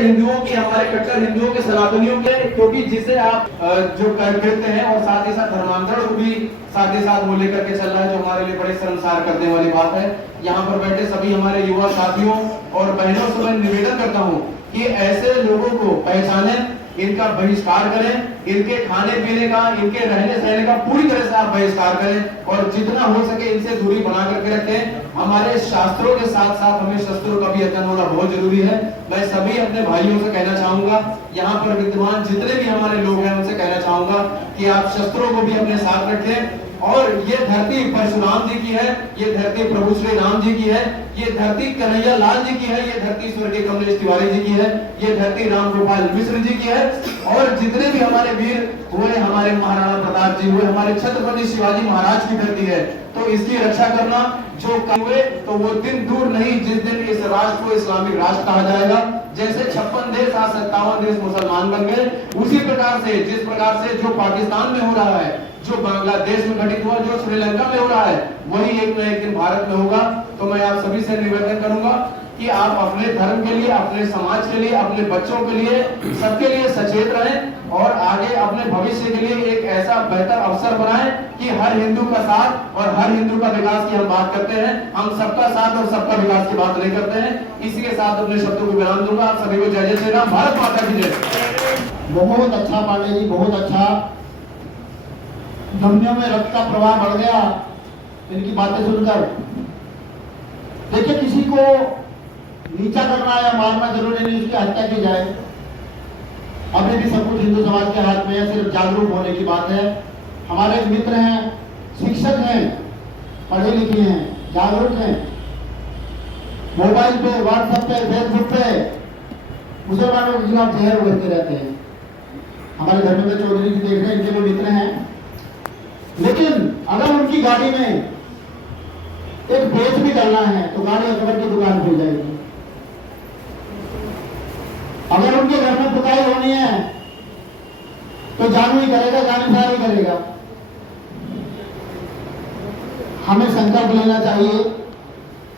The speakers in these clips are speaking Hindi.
कट्टर हिंदुओं की, हमारे कट्टर हिंदुओं के, सनातनियों के, क्योंकि जिसे आप जो करते हैं और साथ ही साथ धर्मांतरण को भी साथ ही साथ वो लेकर के चल रहा है, जो हमारे लिए बड़े शर्मसार करने वाली बात है। यहाँ पर बैठे सभी हमारे युवा साथियों और बहनों से मैं निवेदन करता हूँ कि ऐसे लोगों को पहचाने, इनका बहिष्कार करें, इनके खाने पीने का, इनके रहने सहने का पूरी तरह से आप बहिष्कार करें और जितना हो सके इनसे दूरी बना करके रखें। हमारे शास्त्रों के साथ साथ हमें शस्त्रों का भी अध्ययन होना बहुत जरूरी है। मैं सभी अपने भाइयों से कहना चाहूंगा, यहाँ पर विद्यमान जितने भी हमारे लोग हैं उनसे कहना चाहूंगा कि आप शस्त्रों को भी अपने साथ रखें। और ये धरती परशुराम जी की है, ये धरती प्रभु श्री राम जी की है, ये धरती कन्हैया लाल जी की है, ये धरती स्वर्गीय कमलेश तिवारी जी की है, ये धरती राम गोपाल मिश्र जी की है। और जितने भी हमारे वीर हुए, हमारे महाराणा प्रताप जी हुए, हमारे छत्रपति शिवाजी महाराज की धरती है, तो इसकी रक्षा करना जो हुए तो वो दिन दूर नहीं जिस दिन इस राष्ट्र को इस्लामिक राष्ट्र कहा जाएगा। जैसे 56 देश आज 57 देश मुसलमान बन गए, उसी प्रकार से जिस प्रकार से जो पाकिस्तान में हो रहा है, जो बांग्लादेश में घटित हुआ, जो श्रीलंका में हो रहा है, वही एक न एक दिन भारत में होगा। तो मैं आप सभी से निवेदन करूंगा कि आप अपने धर्म के लिए, अपने समाज के लिए, अपने बच्चों के लिए, सबके लिए सचेत रहें और आगे अपने भविष्य के लिए एक ऐसा बेहतर अवसर बनाएं कि हर हिंदू का साथ और हर हिंदू का विकास की हम बात करते हैं, हम सबका साथ और सबका विकास की बात नहीं करते हैं। इसी के साथ अपने शब्दों को विराम दूंगा। आप सभी को जय जय श्री राम, भारत माता की जय। बहुत अच्छा पांडे जी, बहुत अच्छा। धमनियों में रक्त का प्रवाह बढ़ गया इनकी बातें सुनकर। देखिए, किसी को नीचा करना या मारना जरूरी नहीं, उसकी हत्या की जाए। अभी भी सब कुछ हिंदू समाज के हाथ में है, सिर्फ जागरूक होने की बात है। हमारे मित्र हैं, शिक्षक हैं, पढ़े लिखे हैं, जागरूक हैं, मोबाइल पे, व्हाट्सएप पे, फेसबुक पे मुसलमानों के खिलाफ जहर उगलते रहते हैं। हमारे धर्मेंद्र चौधरी जी देख रहे हैं, इनके भी मित्र हैं। लेकिन अगर उनकी गाड़ी में एक पेच भी डालना है तो गाड़ी अकबर की दुकान खुल जाएगी। अगर उनके घर में पुताई होनी है तो जानू ही करेगा, जानिसार ही करेगा। हमें संकल्प लेना चाहिए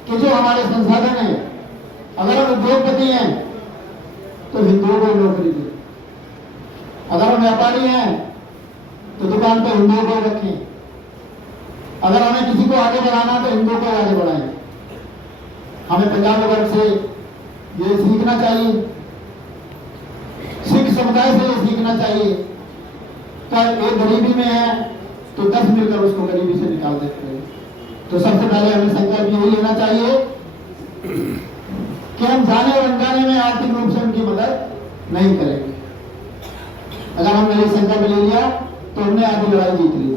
कि जो हमारे संसाधन है, अगर हम उद्योगपति हैं तो हिंदुओं को नौकरी दें, अगर हम व्यापारी हैं तो दुकान पर हिंदुओं को रखें, अगर हमें किसी को आगे बढ़ाना तो हिंदुओं को आगे बढ़ाएं। हमें पंजाब वर्ग से ये सीखना चाहिए, सिख समुदाय से ये सीखना चाहिए कि एक गरीबी में है तो 10 मिलकर उसको गरीबी से निकाल देते हैं। तो सबसे पहले हमें संकल्प यही लेना चाहिए कि हम जाने और अनजाने में आर्थिक रूप से उनकी मदद नहीं करेंगे। अगर हमने ये संकल्प ले लिया तो हमने आधी लड़ाई जीत ली।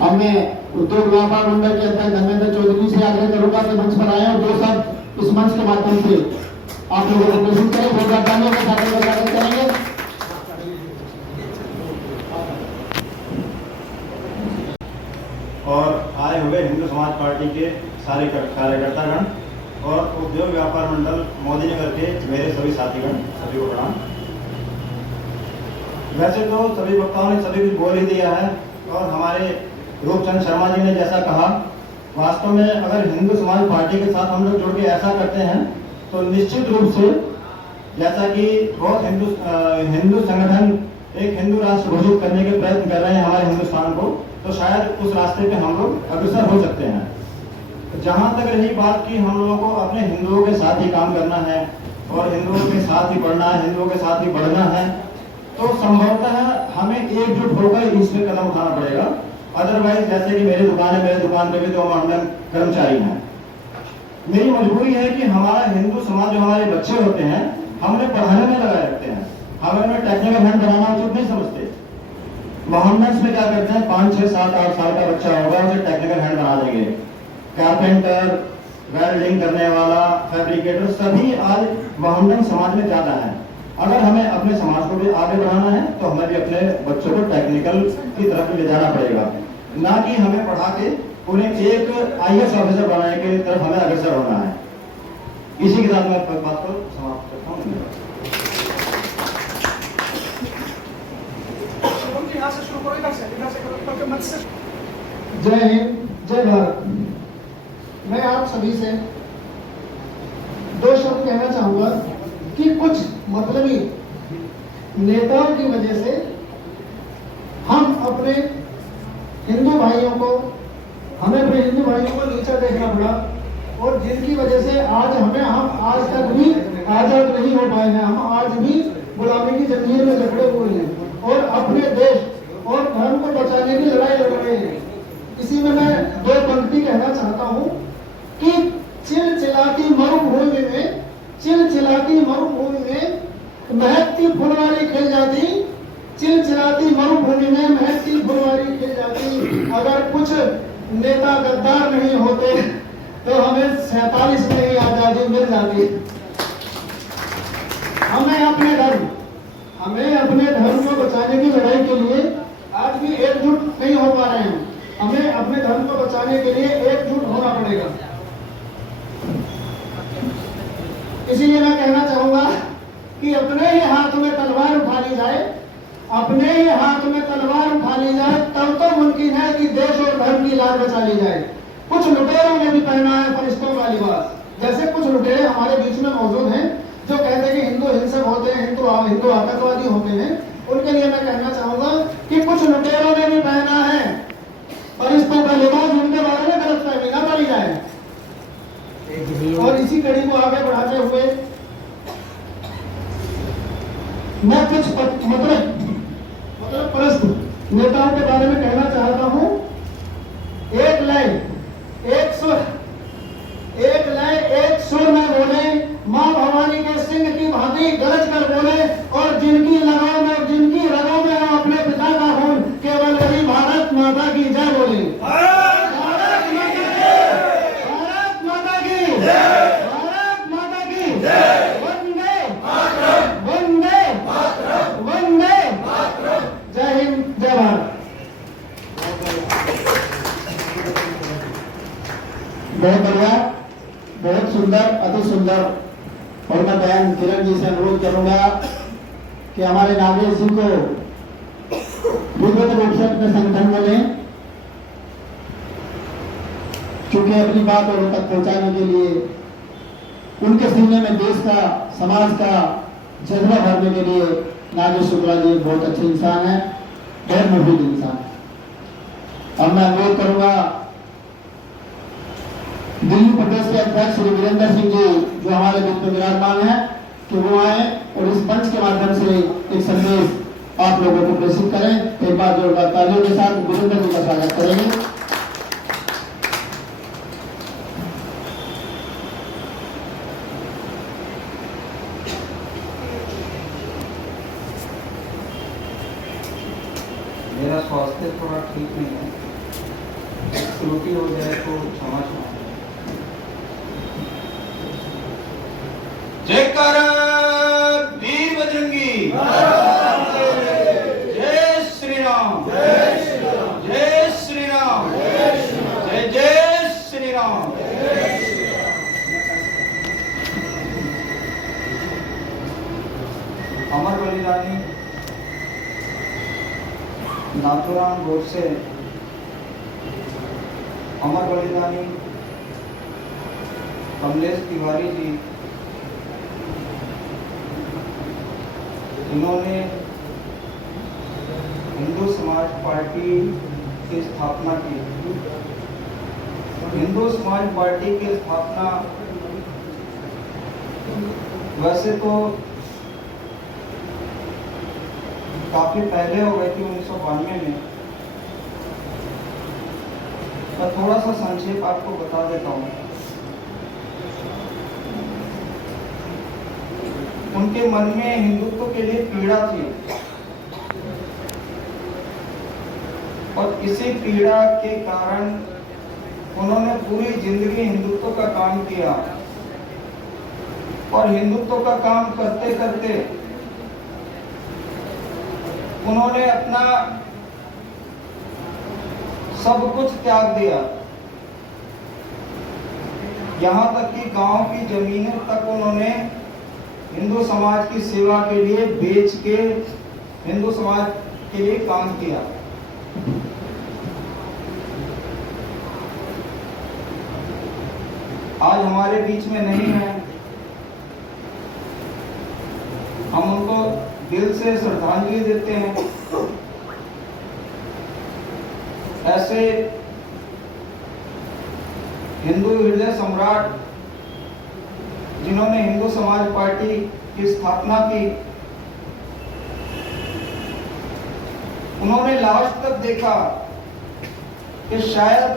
हमने उद्योग व्यापार मंडल के अध्यक्ष धर्मेंद्र चौधरी से आग्रह करूंगा कि मंच पर आए और जो सब इस मंच के माध्यम से आप लोगों को प्रस्तुत करें, प्रोग्राम के साथ स्वागत करेंगे। और आए हुए हिंदू समाज पार्टी के सारे कार्यकर्तागण और उद्योग व्यापार मंडल मोदी नगर के मेरे सभी साथीगण, सभी को प्रणाम। वैसे तो सभी वक्ताओं ने सभी कुछ बोल ही दिया है और हमारे रूपचंद शर्मा जी ने जैसा कहा, वास्तव में अगर हिंदू समाज पार्टी के साथ हम लोग जुड़ के ऐसा करते हैं तो निश्चित रूप से, जैसा कि बहुत हिंदू संगठन एक हिंदू राष्ट्र घोषित करने के प्रयत्न कर रहे हैं हमारे हिंदुस्तान को, तो शायद उस रास्ते पे हम लोग अग्रसर हो सकते हैं। जहां तक रही बात कि हम लोगों को अपने हिंदुओं के साथ ही काम करना है और हिंदुओं के साथ ही पढ़ना है, हिंदुओं के साथ ही बढ़ना है, तो संभवतः हमें एकजुट होकर इसमें कदम उठाना पड़ेगा। अदरवाइज जैसे कि मेरी दुकान है, मेरे दुकान पे भी तो हम कर्मचारी हैं। मेरी मजबूरी है कि हमारा हिंदू समाज जो हमारे बच्चे होते हैं, हम उन्हें पढ़ाने में लगाए रखते हैं, हम उन्हें टेक्निकल हैंड बनाना उचित नहीं समझते। मोहम्मद में क्या करते हैं, 5, 6, 7, 8 साल का बच्चा होगा, उसे टेक्निकल हैंड बना देंगे। कारपेंटर, वेल्डिंग करने वाला, फैब्रिकेटर, सभी आज मोहम्मद समाज में ज्यादा है। अगर हमें अपने समाज को भी आगे बढ़ाना है तो हमें भी अपने बच्चों को टेक्निकल की तरफ ले जाना पड़ेगा, ना कि हमें पढ़ा के उन्हें एक IAS ऑफिसर बनाने की तरफ हमें अग्रसर होना है। इसी के साथ मैं बात को समाप्त करता हूँ। जय हिंद, जय भारत। मैं आप सभी से 2 शब्द कहना चाहूंगा कि कुछ मतलबी नेताओं की वजह से हम अपने हिंदू भाइयों को हमें अपने हिंदू भाइयों को नीचा देखना पड़ा, और जिनकी वजह से आज हम आज तक भी आजाद नहीं हो पाए हैं। हम आज भी गुलामी की जंजीर में जकड़े हुए हैं और अपने देश और धर्म को बचाने की लड़ाई लड़ रहे हैं। इसी में मैं दो पंक्ति कहना चाहता हूँ कि चिलचिलाती मरुभूमि में महकती फुलवारी खिल जाती, चिलचिलाती मरुभूमि में महकती फुलवारी खिल जाती। अगर कुछ नेता गद्दार नहीं होते तो हमें 47 में ही आजादी मिल जाती। हमें अपने धर्म को बचाने की लड़ाई के लिए आज भी एकजुट नहीं हो पा रहे हैं। हमें अपने धर्म को बचाने के लिए एकजुट होना पड़ेगा। इसीलिए मैं कहना चाहूंगा कि अपने ही हाथ में तलवार उठा ली जाए, अपने ही हाथ में तलवार उठा ली जाए, तब तो मुमकिन है कि देश और धर्म की लाज बचा ली जाए। कुछ लुटेरों ने भी पहना है फरिश्तों का लिबास। जैसे कुछ लुटेरे हमारे बीच में मौजूद हैं जो कहते हैं कि हिंदू हिंसक होते हैं, हिंदू आतंकवादी होते हैं। उनके लिए मैं कहना चाहूंगा कि कुछ लुटेरों ने भी पहना है फरिश्तों का लिबास। उनके बारे में गलतफहमी न करी जाए। और इसी कड़ी को आगे बढ़ाते हुए मैं कुछ मतलब परस्त नेताओं के बारे में कहना चाहता हूं। एक लय एक सुर में बोले, मां भवानी के सिंह की भांति गरज कर बोले, और जिनकी रगों में हम अपने पिता का खून, केवल वही भारत माता की जय बोले। भारत माता की वंदे जय हिंद, जय भारत। बहुत बढ़िया, बहुत सुंदर, अति सुंदर। और मैं बहन किरण जी से अनुरोध करूंगा कि हमारे नागेश जी को विधिवत रूप से अपने संगठन में लें, क्योंकि अपनी बात और तक पहुंचाने के लिए उनके सीने में देश का, समाज का जज्बा भरने के लिए नागेश शुक्ला जी बहुत अच्छे इंसान है, बहुत मुफीद इंसान है। और मैं अनुरोध करूंगा दिल्ली प्रदेश के अध्यक्ष श्री वीरेंद्र सिंह जी जो हमारे बीच में विराजमान है कि वो आए और इस मंच के माध्यम से एक संदेश आप लोगों को प्रेषित करें। एक बार जोरदार तालियों के साथ वीरेंद्र जी का स्वागत करेंगे। मेरा स्वास्थ्य थोड़ा ठीक नहीं है, त्रुटि हो जाए तो क्षमा चाहूंगा। जयकार वीर बजरंगी, जय श्री राम, जय श्री राम, जय जय श्री राम। अमर बलिदानी नाथुराम गोडसे, अमर बलिदानी कमलेश तिवारी जी, इन्होंने हिंदू समाज पार्टी की स्थापना की। हिंदू समाज पार्टी की स्थापना वैसे तो काफी पहले हो गई थी, 1992 में। मैं थोड़ा सा संक्षेप आपको बता देता हूँ। उनके मन में हिंदुत्व के लिए पीड़ा थी और इसी पीड़ा के कारण उन्होंने पूरी जिंदगी हिंदुत्व का काम किया और हिंदुत्व का काम करते करते उन्होंने अपना सब कुछ त्याग दिया। यहाँ तक कि गांव की जमीनों तक उन्होंने हिंदू समाज की सेवा के लिए बेच के हिंदू समाज के लिए काम किया। आज हमारे बीच में नहीं है, हम उनको दिल से श्रद्धांजलि देते हैं। ऐसे हिंदू हृदय सम्राट जिन्होंने हिंदू समाज पार्टी की स्थापना की, उन्होंने लास्ट तक देखा कि शायद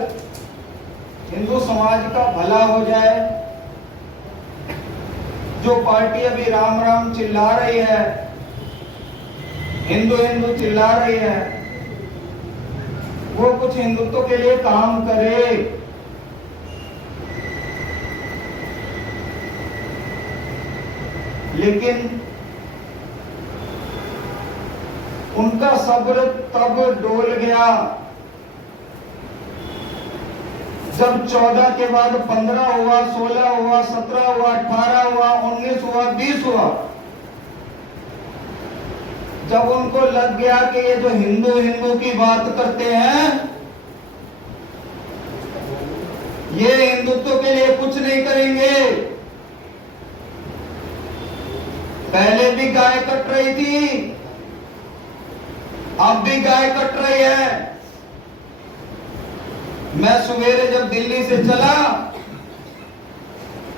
हिंदू समाज का भला हो जाए। जो पार्टी अभी राम राम चिल्ला रही है, हिंदू हिंदू चिल्ला रही है, वो कुछ हिंदुत्व के लिए काम करे। लेकिन उनका सब्र तब डोल गया जब 14 के बाद 15 हुआ, 16 हुआ, 17 हुआ, 18 हुआ, 19 हुआ, 20 हुआ। जब उनको लग गया कि ये जो हिंदू हिंदू की बात करते हैं, ये हिंदुत्व के लिए कुछ नहीं करेंगे। पहले भी गाय कट रही थी, अब भी गाय कट रही है। मैं सवेरे जब दिल्ली से चला,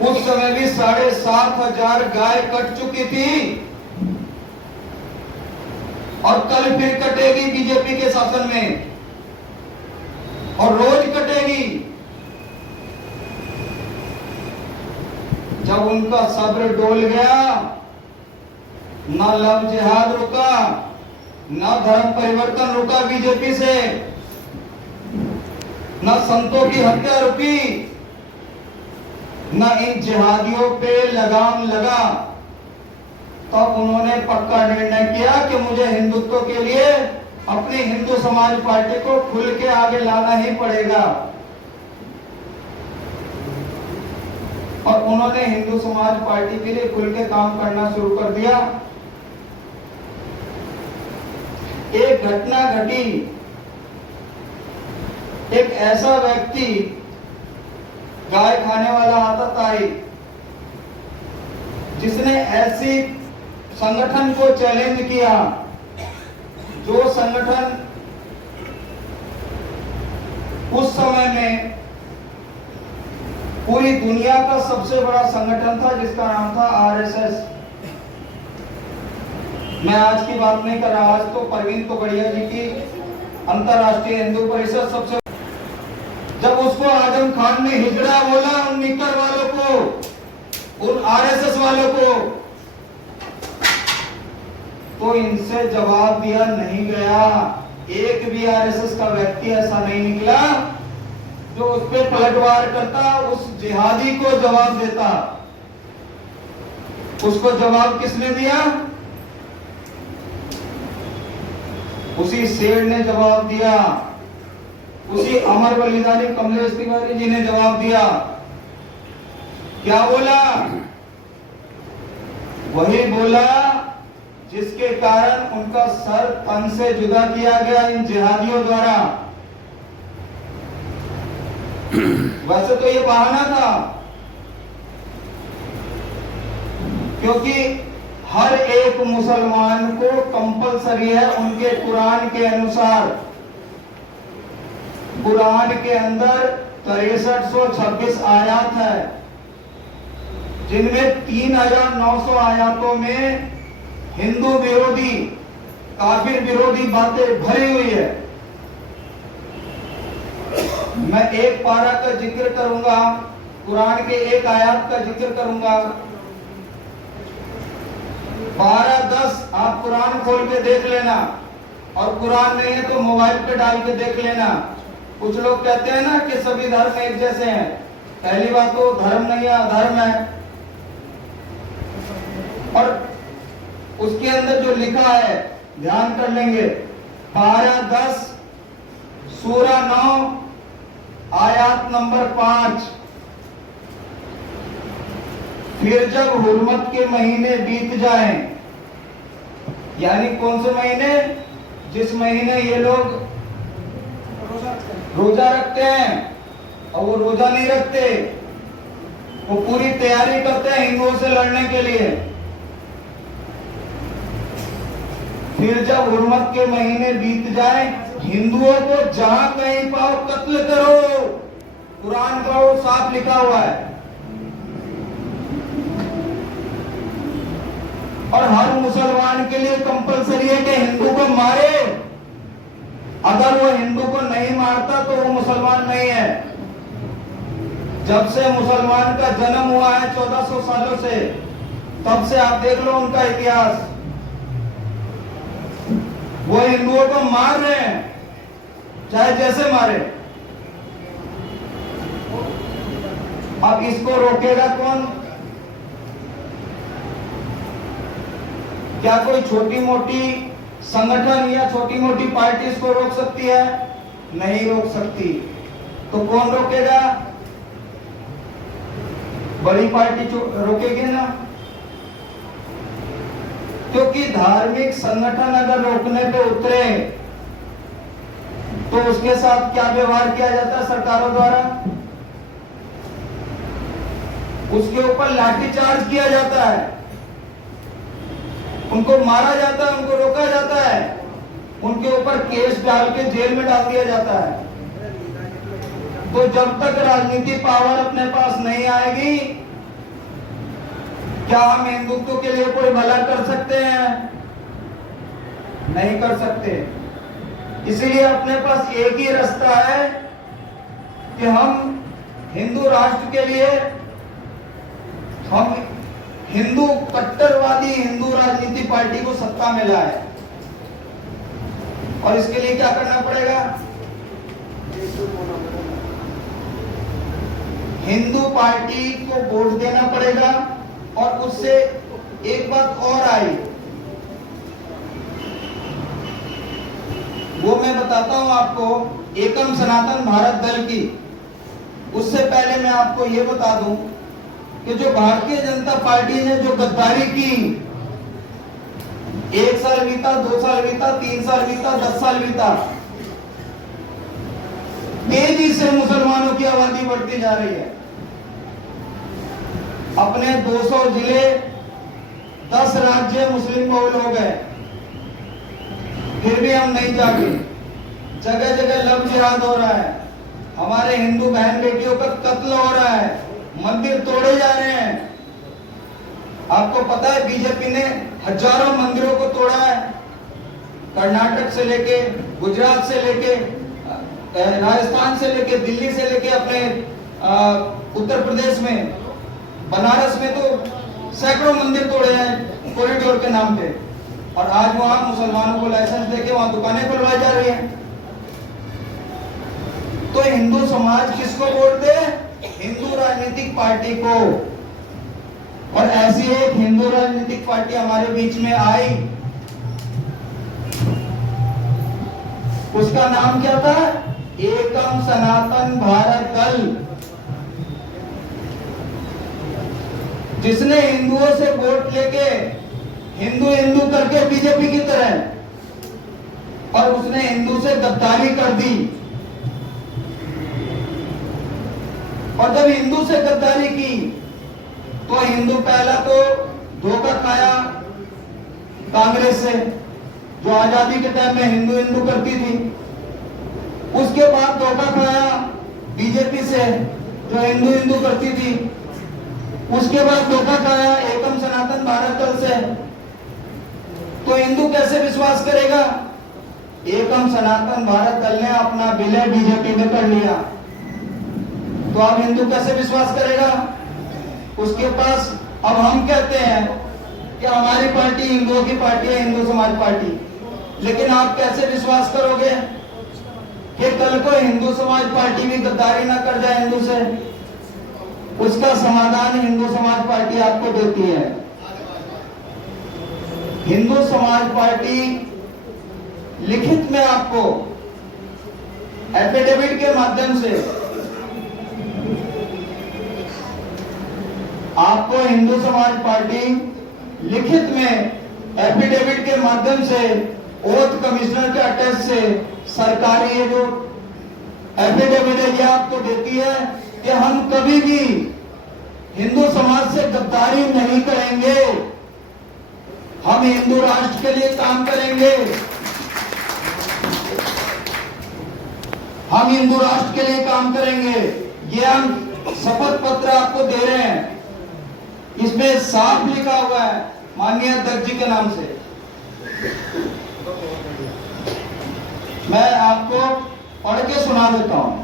उस समय भी 7,500 गाय कट चुकी थी, और कल फिर कटेगी बीजेपी के शासन में, और रोज कटेगी। जब उनका सब्र डोल गया, ना लव जिहाद रुका, ना धर्म परिवर्तन रुका बीजेपी से, न संतों की हत्या रुकी, न इन जिहादियों पे लगाम लगा, तब उन्होंने पक्का निर्णय किया कि मुझे हिंदुत्व के लिए अपनी हिंदू समाज पार्टी को खुल के आगे लाना ही पड़ेगा। और उन्होंने हिंदू समाज पार्टी के लिए खुल के काम करना शुरू कर दिया। एक घटना घटी, एक ऐसा व्यक्ति, गाय खाने वाला आता ताई, जिसने ऐसी संगठन को चैलेंज किया, जो संगठन उस समय में पूरी दुनिया का सबसे बड़ा संगठन था, जिसका नाम था आरएसएस। मैं आज की बात नहीं कर रहा, आज तो परवीन तोगड़िया जी की अंतरराष्ट्रीय हिंदू परिषद सबसे, जब उसको आजम खान ने हिजड़ा बोला उन निकर वालों को, उन आरएसएस वालों को, तो इनसे जवाब दिया नहीं गया। एक भी आरएसएस का व्यक्ति ऐसा नहीं निकला जो उस पर पलटवार करता, उस जिहादी को जवाब देता। उसको जवाब किसने दिया? उसी शेर ने जवाब दिया, उसी अमर बलिदानी कमलेश तिवारी जी ने जवाब दिया। क्या बोला? वही बोला जिसके कारण उनका सर तन से जुदा किया गया इन जिहादियों द्वारा। वैसे तो ये बहाना था, क्योंकि हर एक मुसलमान को कंपलसरी है उनके कुरान के अनुसार, कुरान के अंदर 6326 आयत है, जिनमें 3900 आयतों में हिंदू विरोधी, काफिर विरोधी बातें भरी हुई है। मैं एक पारा का जिक्र करूंगा, कुरान के एक आयत का जिक्र करूंगा। 12-10 आप कुरान खोल के देख लेना, और कुरान नहीं है तो मोबाइल पे डाल के देख लेना। कुछ लोग कहते हैं ना कि सभी धर्म एक जैसे हैं। पहली बात तो धर्म नहीं है, अधर्म है। और उसके अंदर जो लिखा है ध्यान कर लेंगे, 12-10 सूरा 9 आयत नंबर 5। फिर जब हुर्मत के महीने बीत जाएं, यानी कौन से महीने? जिस महीने ये लोग रोजा रखते हैं, और वो रोजा नहीं रखते, वो पूरी तैयारी करते हैं हिंदुओं से लड़ने के लिए। फिर जब हुर्मत के महीने बीत जाए, हिंदुओं को जहां कहीं पाओ कत्ल करो। कुरान का वो साफ लिखा हुआ है। और हर मुसलमान के लिए कंपलसरी है कि हिंदू को मारे। अगर वो हिंदू को नहीं मारता तो वो मुसलमान नहीं है। जब से मुसलमान का जन्म हुआ है 1400 सालों से, तब से आप देख लो उनका इतिहास, वो हिंदुओं को मार रहे हैं, चाहे जैसे मारे। अब इसको रोकेगा कौन? क्या कोई छोटी मोटी संगठन या छोटी मोटी पार्टी इसको रोक सकती है? नहीं रोक सकती। तो कौन रोकेगा? बड़ी पार्टी रोकेगी ना। क्योंकि धार्मिक संगठन अगर रोकने पे उतरे तो उसके साथ क्या व्यवहार किया जाता है सरकारों द्वारा? उसके ऊपर लाठीचार्ज किया जाता है, उनको मारा जाता है, उनको रोका जाता है, उनके ऊपर केस डाल के जेल में डाल दिया जाता है। तो जब तक राजनीति पावर अपने पास नहीं आएगी, क्या हम हिंदुत्व के लिए कोई भला कर सकते हैं? नहीं कर सकते। इसीलिए अपने पास एक ही रास्ता है कि हम हिंदू राष्ट्र के लिए, हम हिंदू कट्टरवादी हिंदू राजनीति पार्टी को सत्ता में लाए। और इसके लिए क्या करना पड़ेगा? हिंदू पार्टी को वोट देना पड़ेगा। और उससे एक बात और आई, वो मैं बताता हूं आपको, एकम सनातन भारत दल की। उससे पहले मैं आपको ये बता दूं कि जो भारतीय जनता पार्टी ने जो गद्दारी की, 1 साल बीता, 2 साल बीता, 3 साल बीता, 10 साल बीता, तेजी से मुसलमानों की आबादी बढ़ती जा रही है। अपने 200 जिले, 10 राज्य मुस्लिम बहुल हो गए, फिर भी हम नहीं जागे। जगह जगह लव जिहाद हो रहा है, हमारे हिंदू बहन बेटियों का कत्ल हो रहा है, मंदिर तोड़े जा रहे हैं। आपको पता है बीजेपी ने हजारों मंदिरों को तोड़ा है, कर्नाटक से लेके, गुजरात से लेके, राजस्थान से लेके, दिल्ली से लेके, अपने उत्तर प्रदेश में, बनारस में तो सैकड़ों मंदिर तोड़े हैं कॉरिडोर के नाम पे। और आज वहां मुसलमानों को लाइसेंस देके वहां दुकानें खुलवाई जा रही हैं। तो हिंदू समाज किसको वोट दे? हिंदू राजनीतिक पार्टी को। और ऐसी एक हिंदू राजनीतिक पार्टी हमारे बीच में आई, उसका नाम क्या था? एकम सनातन भारत दल, जिसने हिंदुओं से वोट लेके हिंदू हिंदू करके बीजेपी की तरह, और उसने हिंदू से गद्दारी कर दी। और जब हिंदू से गद्दारी की तो हिंदू पहला तो धोखा खाया कांग्रेस से, जो आजादी के टाइम में हिंदू हिंदू करती थी। उसके बाद धोखा खाया बीजेपी से, जो हिंदू हिंदू करती थी। उसके बाद धोखा खाया एकम सनातन भारत दल से। तो हिंदू कैसे विश्वास करेगा? एकम सनातन भारत दल ने अपना विलय बीजेपी में कर लिया, तो अब हिंदू कैसे विश्वास करेगा? उसके पास, अब हम कहते हैं कि हमारी पार्टी हिंदुओं की पार्टी है, हिंदू समाज पार्टी, लेकिन आप कैसे विश्वास करोगे कि कल को हिंदू समाज पार्टी भी गद्दारी ना कर जाए हिंदू से? उसका समाधान हिंदू समाज पार्टी आपको देती है। हिंदू समाज पार्टी लिखित में आपको एफिडेविट के माध्यम से, आपको हिंदू समाज पार्टी लिखित में एफिडेविट के माध्यम से, ओथ कमिश्नर के अटैच से सरकारी ये जो एफिडेविट है, ये आपको देती है कि हम कभी भी हिंदू समाज से गद्दारी नहीं करेंगे। हम हिंदू राष्ट्र के लिए काम करेंगे। हम हिंदू राष्ट्र के लिए काम करेंगे। ये हम शपथ पत्र आपको दे रहे हैं। इसमें साफ लिखा हुआ है माननीय अध्यक्ष जी के नाम से। मैं आपको पढ़ के सुना देता हूं।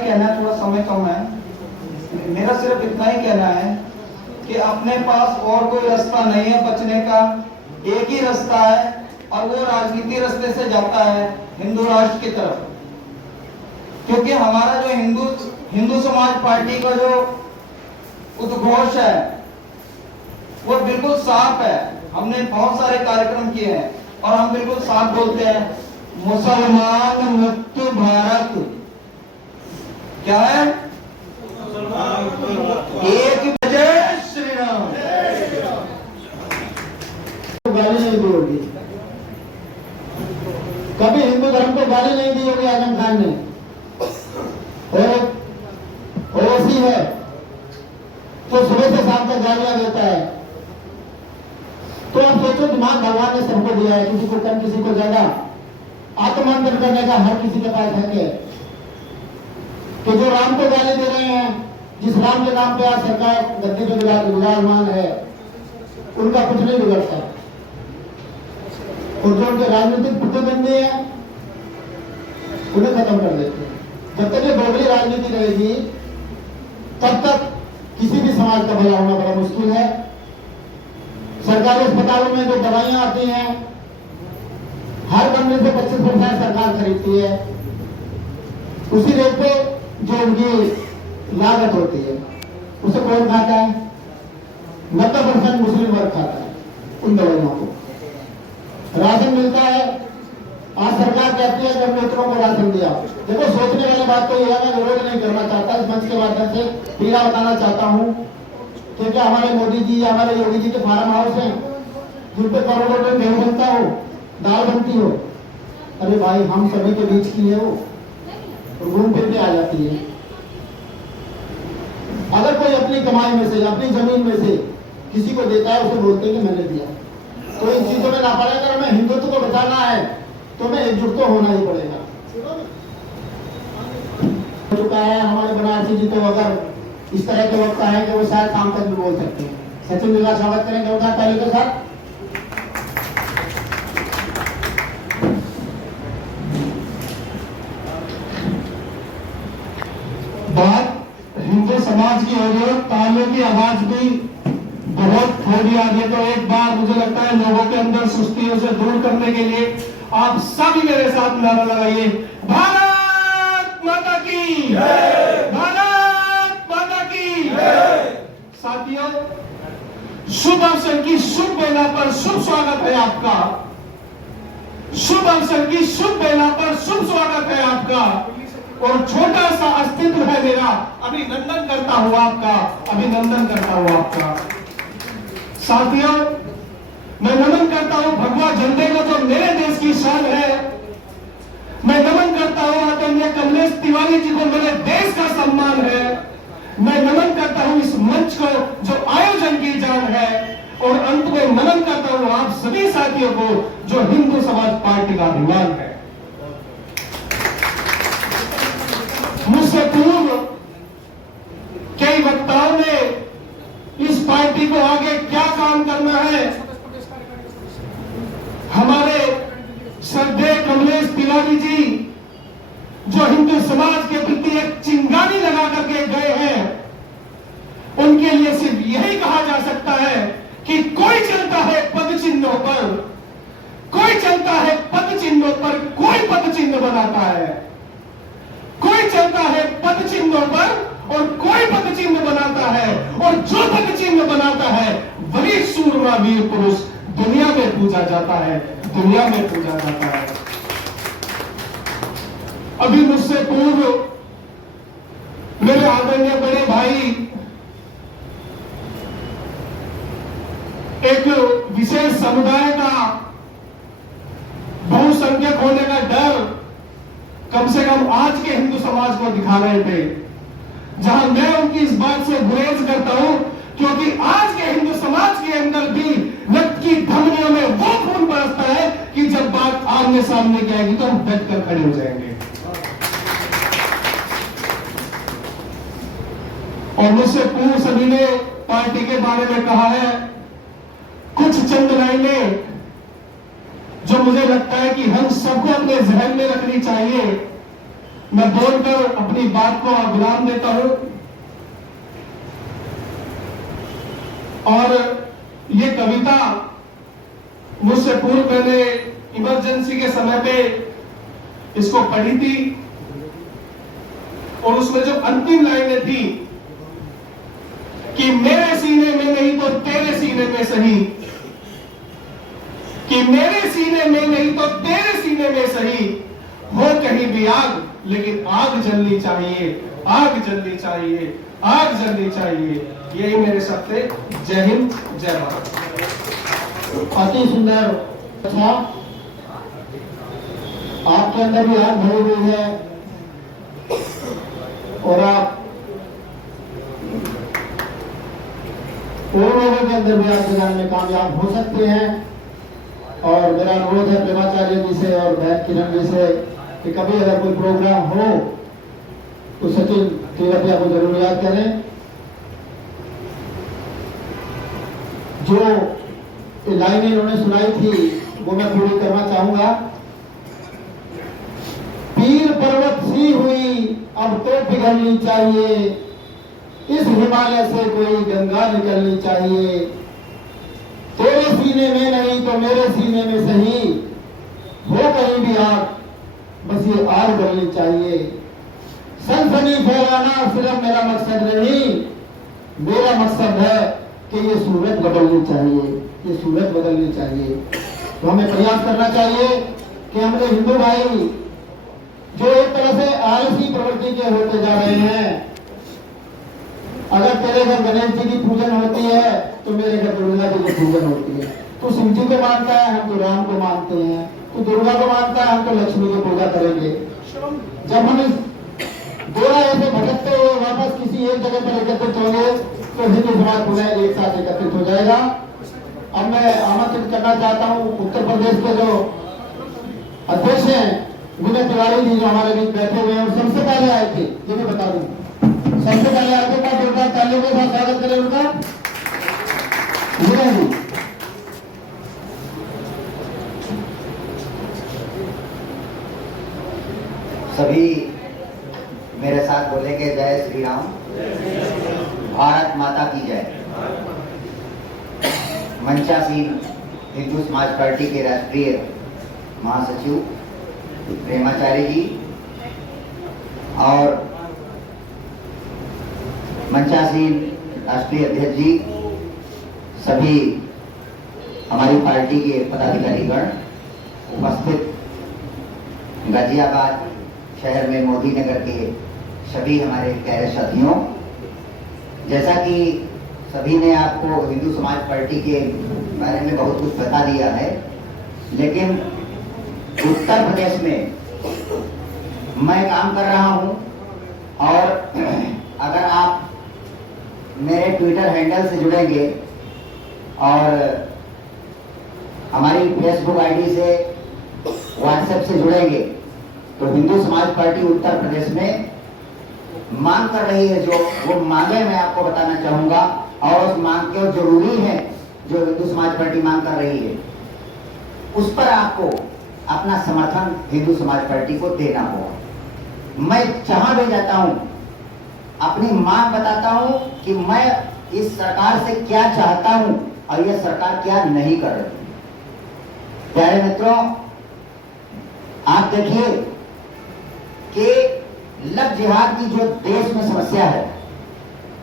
कहना है, थोड़ा समय कम है। मेरा सिर्फ इतना ही कहना है कि अपने पास और कोई रास्ता नहीं है बचने का। एक ही रास्ता है और वो राजनीति रास्ते से जाता है हिंदू राष्ट्र की तरफ। क्योंकि हमारा जो हिंदू समाज पार्टी का जो उद्घोष है वो बिल्कुल साफ है। हमने बहुत सारे कार्यक्रम किए हैं और हम बिल्कुल साफ बोलते हैं, मुसलमान मुक्त भारत। क्या है? एक जय श्री राम। गाली नहीं दी होगी, कभी हिंदू धर्म को गाली नहीं दी होगी आजम खान ने। और ओवैसी है तो सुबह से शाम तक गालियां देता है। तो आप सोचो, दिमाग भगवान ने सबको दिया है, किसी को कम किसी को ज्यादा। आत्ममंथन करने का हर किसी के पास है कि जो राम को गाली दे रहे हैं, जिस राम के नाम पे आज सरकार गद्दी पे विराजमान है, उनका कुछ नहीं बिगड़ता। और जो उनके राजनीतिक प्रतिद्वंदी है उन्हें खत्म कर देते हैं। जब तक ये दोगली राजनीति रहेगी तब तक किसी भी समाज का भला होना बड़ा मुश्किल है। सरकारी अस्पतालों में जो दवाइयां आती हैं, हर बंदे से 25% सरकार खरीदती है। उसी रेट पे जो उनकी लागत होती है उसे कौन खाता है? 90% मुस्लिम वर्ग खाता है उन दवाइयों को। राशन मिलता है, आज सरकार कहती है कि हमने इतनों को राशन दिया। देखो, सोचने वाली बात तो यह है, मैं विरोध नहीं करना चाहता, इस मंच के माध्यम से पीड़ा बताना चाहता हूँ कि क्या हमारे मोदी जी, हमारे योगी जी के फार्म हाउस हैं जिन पे करोड़ों टन गेहूं बनता हो, दाल बनती हो। अरे भाई, हम सभी के बीच की है वो, घूम फिर के आ जाती है। अगर कोई अपनी कमाई में से, अपनी जमीन में से किसी को देता है, उसे बोलते हैं कि मैंने दिया। तो इन चीजों में ना पड़े। अगर हमें हिंदुत्व को बचाना है तो हमें एकजुट तो होना ही पड़ेगा। चुका है हमारे बनारसी जी, तो अगर इस तरह के वक्त आए कि वो शायद शाम तक भी बोल सकते हैं। सचिन जी का स्वागत करेंगे उनका ताली के साथ। बात हिंदू समाज की हो रही है, तालियों की आवाज भी बहुत थोड़ी आ रही है। तो एक बार मुझे लगता है लोगों के अंदर सुस्ती उसे दूर करने के लिए आप सभी मेरे साथ नारा लगाइए, भारत माता की जय, भारत माता की जय। साथियों, शुभ अवसर की शुभ बेला पर शुभ स्वागत है आपका। शुभ अवसर की शुभ बेला पर शुभ स्वागत है आपका। और छोटा सा अस्तित्व है मेरा, अभिनंदन करता हूं आपका, अभिनंदन करता हूं आपका। साथियों, मैं नमन करता हूं भगवा झंडे को जो मेरे देश की शान है। मैं नमन करता हूं आदरणीय कमलेश तिवारी जी को, मेरे देश का सम्मान है। मैं नमन करता हूं इस मंच को जो आयोजन की जान है। और अंत में नमन करता हूं आप सभी साथियों को जो हिंदू समाज पार्टी का अभिमान है। मुझसे पूर्व कई वक्ताओं ने इस पार्टी को आगे क्या काम करना है, हमारे श्रद्धेय कमलेश तिवारी जी जो हिंदू समाज के प्रति एक चिंगारी लगा करके गए हैं, उनके लिए सिर्फ यही कहा जा सकता है कि कोई चलता है पद चिन्हों पर, कोई चलता है पद चिन्हों पर, कोई पद चिन्ह बनाता है। कोई चलता है पद चिन्हों पर और कोई पद चिन्ह बनाता है। और जो पद चिन्ह बनाता है वही सूरमा वीर पुरुष दुनिया में पूजा जाता है, दुनिया में पूजा जाता है। अभी मुझसे पूर्व मेरे आदरणीय बड़े भाई एक विशेष समुदाय का से कम आज के हिंदू समाज को दिखा रहे थे, जहां मैं उनकी इस बात से गुरेज करता हूं, क्योंकि आज के हिंदू समाज के अंदर भी रक्त की धमनियों में वो खून बरसता है कि जब बात आमने सामने की आएगी तो हम डट कर खड़े हो जाएंगे। और मुझसे पूर्व सभी ने पार्टी के बारे में कहा है, कुछ चंद लाइनें जो मुझे लगता है कि हम सबको अपने जहन में रखनी चाहिए, मैं बोलकर अपनी बात को विराम देता हूं। और ये कविता मुझसे पूर्व मैंने इमरजेंसी के समय पे इसको पढ़ी थी, और उसमें जो अंतिम लाइनें थी कि मेरे सीने में नहीं तो तेरे सीने में सही, कि मेरे सीने में नहीं तो तेरे सीने में सही, हो कहीं भी आग लेकिन आग जलनी चाहिए, आग जलनी चाहिए, आग जलनी चाहिए। यही मेरे शब्द थे। जय हिंद, जय भारत। अति सुंदर। अच्छा, आपके अंदर भी आग भरी हुई है और आप और लोगों के अंदर भी आग जलाने में कामयाब हो सकते हैं। और मेरा अनुरोध है प्रेमाचार्य जी से और बहन किरण जी से कि कभी अगर कोई प्रोग्राम हो तो सचिन तिवारी को जरूर याद करें। जो लाइनें इन्होंने सुनाई थी वो मैं पूरी करना चाहूंगा। पीर पर्वत सी हुई अब तो पिघलनी चाहिए, इस हिमालय से कोई गंगा निकलनी चाहिए, तेरे सीने में नहीं तो मेरे सीने में सही, हो कहीं भी आग बस ये आग बदलनी चाहिए। सनसनी फैलाना सिर्फ मेरा मकसद नहीं, मेरा मकसद है कि ये सूरत बदलनी चाहिए, ये सूरत बदलनी चाहिए। तो हमें प्रयास करना चाहिए कि हमारे हिंदू भाई जो एक तरह से आलसी प्रवृत्ति के होते जा रहे हैं, अगर तेरे घर गणेश जी की पूजन होती है तो मेरे घर दुर्गा जी की पूजन होती है। तू शिव जी को मानता है, हम तो राम को मानते हैं। तू दुर्गा को मानता है, हम तो लक्ष्मी की पूजा करेंगे। जब हम इस दो राह से भटकते हुए वापस किसी एक जगह पर एकत्रित होंगे तो हिंदू समाज पुनः एक साथ एकत्रित हो जाएगा। अब मैं आमंत्रित करना चाहता हूँ उत्तर प्रदेश के जो अध्यक्ष हैं विनय तिवारी जी, जो हमारे बीच बैठे हुए हैं और सबसे पहले आए थे, ये भी बता दूं, सबसे पहले आपके पास जोरदार तालियों के साथ स्वागत करें उनका। विनय जी, सभी मेरे साथ बोलेंगे जय श्री राम, भारत माता की जय। मंचासीन हिंदू समाज पार्टी के राष्ट्रीय महासचिव प्रेमाचार्य जी और मंचासीन राष्ट्रीय अध्यक्ष जी, सभी हमारी पार्टी के पदाधिकारीगण, उपस्थित गाजियाबाद शहर में मोदी नगर के सभी हमारे प्यारे साथियों, जैसा कि सभी ने आपको हिंदू समाज पार्टी के बारे में बहुत कुछ बता दिया है, लेकिन उत्तर प्रदेश में मैं काम कर रहा हूं और अगर आप मेरे ट्विटर हैंडल से जुड़ेंगे और हमारी फेसबुक आईडी से, व्हाट्सएप से जुड़ेंगे तो हिंदू समाज पार्टी उत्तर प्रदेश में मांग कर रही है, जो वो मांगे मैं आपको बताना चाहूंगा और उस मांग के जरूरी है जो हिंदू समाज पार्टी मांग कर रही है, उस पर आपको अपना समर्थन हिंदू समाज पार्टी को देना होगा। मैं जहां भी जाता हूं अपनी मांग बताता हूं कि मैं इस सरकार से क्या चाहता हूं और यह सरकार क्या नहीं कर रही। प्यारे मित्रों, आप देखिए कि लव जिहाद की जो देश में समस्या है,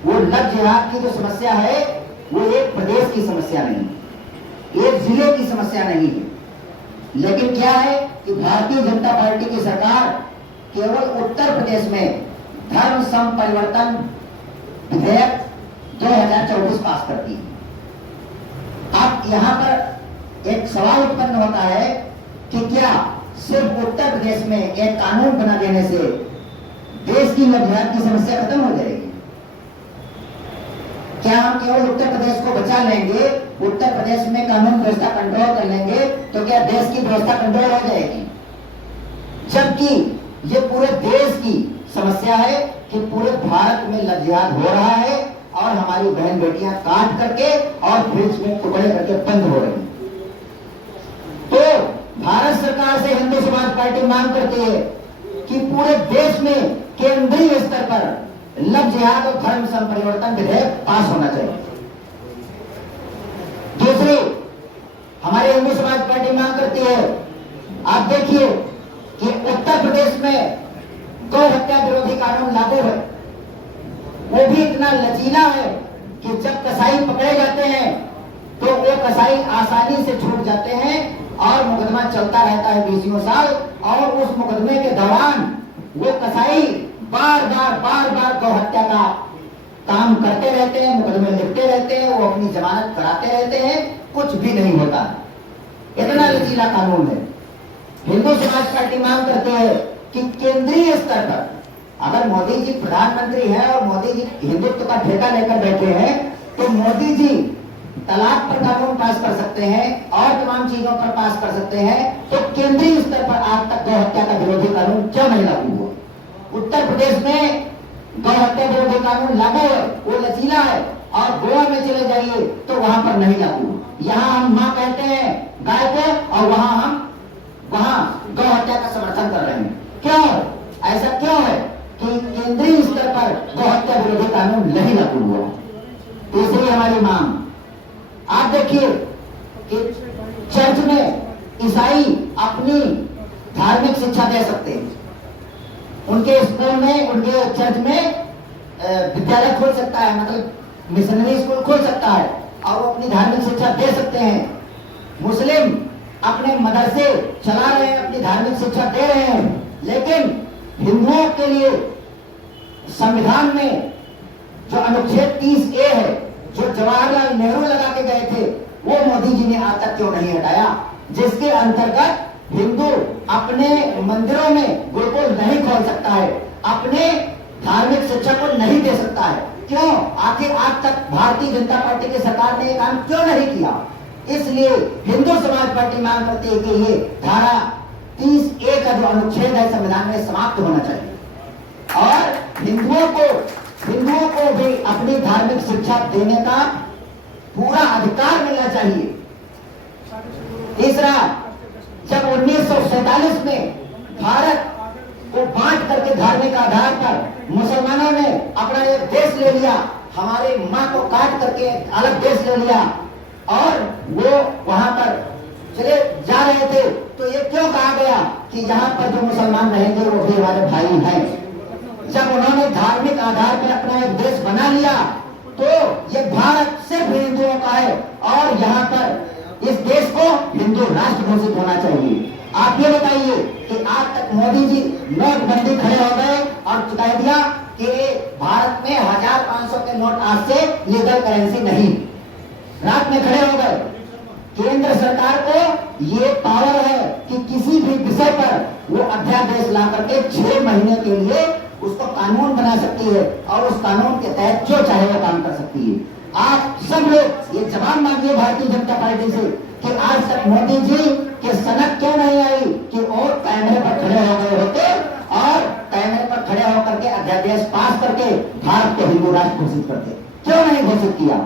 वो लव जिहाद की जो समस्या है वो एक प्रदेश की समस्या नहीं, एक जिले की समस्या नहीं है, लेकिन क्या है कि भारतीय जनता पार्टी की सरकार केवल उत्तर प्रदेश में धर्म सम परिवर्तन विधेयक 2024 पास करती है। अब यहाँ पर एक सवाल उत्पन्न होता है कि क्या सिर्फ उत्तर प्रदेश में एक कानून बना देने से देश की लद्दाख की समस्या खत्म हो जाएगी? क्या हम केवल उत्तर प्रदेश को बचा लेंगे, उत्तर प्रदेश में कानून व्यवस्था कंट्रोल कर लेंगे तो क्या देश की व्यवस्था कंट्रोल हो जाएगी? जबकि ये पूरे देश की समस्या है कि पूरे भारत में लद्दाख हो रहा है और हमारी बहन बेटियां काट करके और फ्रिज में टुकड़े करके बंद हो रही। तो भारत सरकार से हिंदू समाज पार्टी मांग करती है कि पूरे देश में केंद्रीय स्तर पर लव जिहाद और धर्म संपरिवर्तन विधेयक पास होना चाहिए। दूसरी, हमारी हिंदू समाज पार्टी मांग करती है, आप देखिए कि उत्तर प्रदेश में गौ हत्या विरोधी कानून लागू है, वो भी इतना लचीला है कि जब कसाई पकड़े जाते हैं तो वो कसाई आसानी से छूट जाते हैं और मुकदमा चलता रहता है 20 साल, और उस मुकदमे के दौरान वो कसाई बार बार गौ हत्या का काम करते रहते हैं, मुकदमे लिखते रहते हैं, वो अपनी जमानत कराते रहते हैं, कुछ भी नहीं होता। इतना लचीला कानून है। हिंदू समाज पार्टी मांग करते हैं कि केंद्रीय स्तर पर, अगर मोदी जी प्रधानमंत्री हैं और मोदी जी हिंदुत्व का ठेका लेकर बैठे हैं, तो मोदी जी तलाक पर कानून पास कर सकते हैं और तमाम चीजों पर पास कर सकते हैं, तो केंद्रीय स्तर पर आज तक गौ हत्या का विरोधी कानून क्यों नहीं लागू हुआ? उत्तर प्रदेश में गौ हत्या विरोधी कानून लागू है, वो लचीला है, और गोवा में चले जाइए तो वहां पर नहीं लागू। यहाँ हम मां कहते हैं गाय को, और वहां गौ हत्या का समर्थन कर रहे हैं। क्यों? ऐसा क्यों है कि केंद्रीय स्तर पर गौ हत्या विरोधी कानून नहीं लागू हुआ? तीसरी हमारी मांग, आप देखिए कि चर्च में ईसाई अपनी धार्मिक शिक्षा दे सकते हैं, उनके स्कूल में, उनके चर्च में विद्यालय खोल सकता है, मतलब मिशनरी स्कूल खोल सकता है और वो अपनी धार्मिक शिक्षा दे सकते हैं। मुस्लिम अपने मदरसे चला रहे हैं, अपनी धार्मिक शिक्षा दे रहे हैं, लेकिन हिंदुओं के लिए संविधान में जो अनुच्छेद 30A है, जो जवाहरलाल नेहरू लगा के गए थे, वो मोदी जी ने आज तक क्यों नहीं हटाया? जिसके अंतर्गत हिंदू अपने मंदिरों में गुरुकुल नहीं खोल सकता है, अपने धार्मिक शिक्षा को नहीं दे सकता है। क्यों? आखिर आज तक भारतीय जनता पार्टी की सरकार ने ये काम क्यों नहीं किया? इसलिए हिंदू समाज पार्टी मांग करती है कि ये धारा 30A का जो अनुच्छेद है संविधान में समाप्त होना चाहिए और हिंदुओं को भी अपनी धार्मिक शिक्षा देने का पूरा अधिकार मिलना चाहिए। तीसरा, जब 1947 में भारत को बांट करके धार्मिक आधार पर मुसलमानों ने अपना एक देश ले लिया, हमारे मां को काट करके अलग देश ले लिया और वो वहां पर चले जा रहे थे, तो ये क्यों कहा गया कि यहाँ पर जो मुसलमान रहेंगे वो भी हमारे भाई हैं? जब उन्होंने धार्मिक आधार पर अपना एक देश बना लिया तो ये भारत सिर्फ हिंदुओं का है और यहाँ पर इस देश को हिंदू राष्ट्र घोषित होना चाहिए। आप ये बताइए कि आज तक मोदी जी नोटबंदी खड़े हो गए और कह दिया कि भारत में 1500 के नोट आज से लीगल करेंसी नहीं, रात में खड़े हो गए। केंद्र सरकार को ये पावर है कि किसी भी विषय पर वो अध्यादेश ला करके 6 महीने के लिए उसको कानून बना सकती है और उस कानून के तहत जो चाहे वो काम कर सकती है। आप सब लोग ये जवाब मांगिए भारतीय जनता पार्टी से कि आज तक मोदी जी के सनक क्यों नहीं आई कि और कैमरे पर खड़े हो गए होते और कैमरे पर खड़े होकर के अध्यादेश पास करके भारत को हिंदू राष्ट्र घोषित करते? क्यों नहीं घोषित किया?